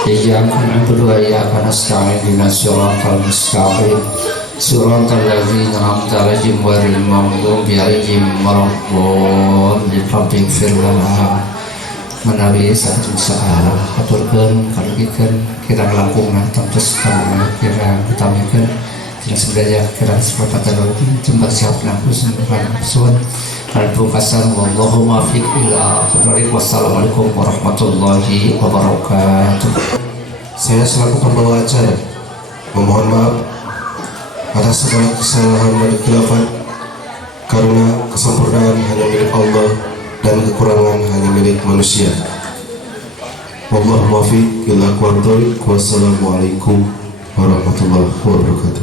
iyyaka na'budu wa iyyaka nasta'in ihdinas siratal mustaqim siratal ladzina an'amta 'alaihim ghairil maghdubi 'alaihim waladdallin. Rabbi ighfir lana menawi saged salah aturkeun kalugikeun kirang langkungna tamtes kami kirang utamikeun tidak sebenarnya kirang sepatah lagi jembat siap langsung suwun Albu kasar wallahu muwaffiq ila aqwamit. Wassalamualaikum warahmatullahi wabarakatuh. Saya selaku pembawa acara memohon maaf atas segala kesalahan dan khilafat, karena kesempurnaan hanya milik Allah dan kekurangan hanya milik manusia. Wallahu muwaffiq ila aqwamit. Wassalamualaikum warahmatullahi wabarakatuh.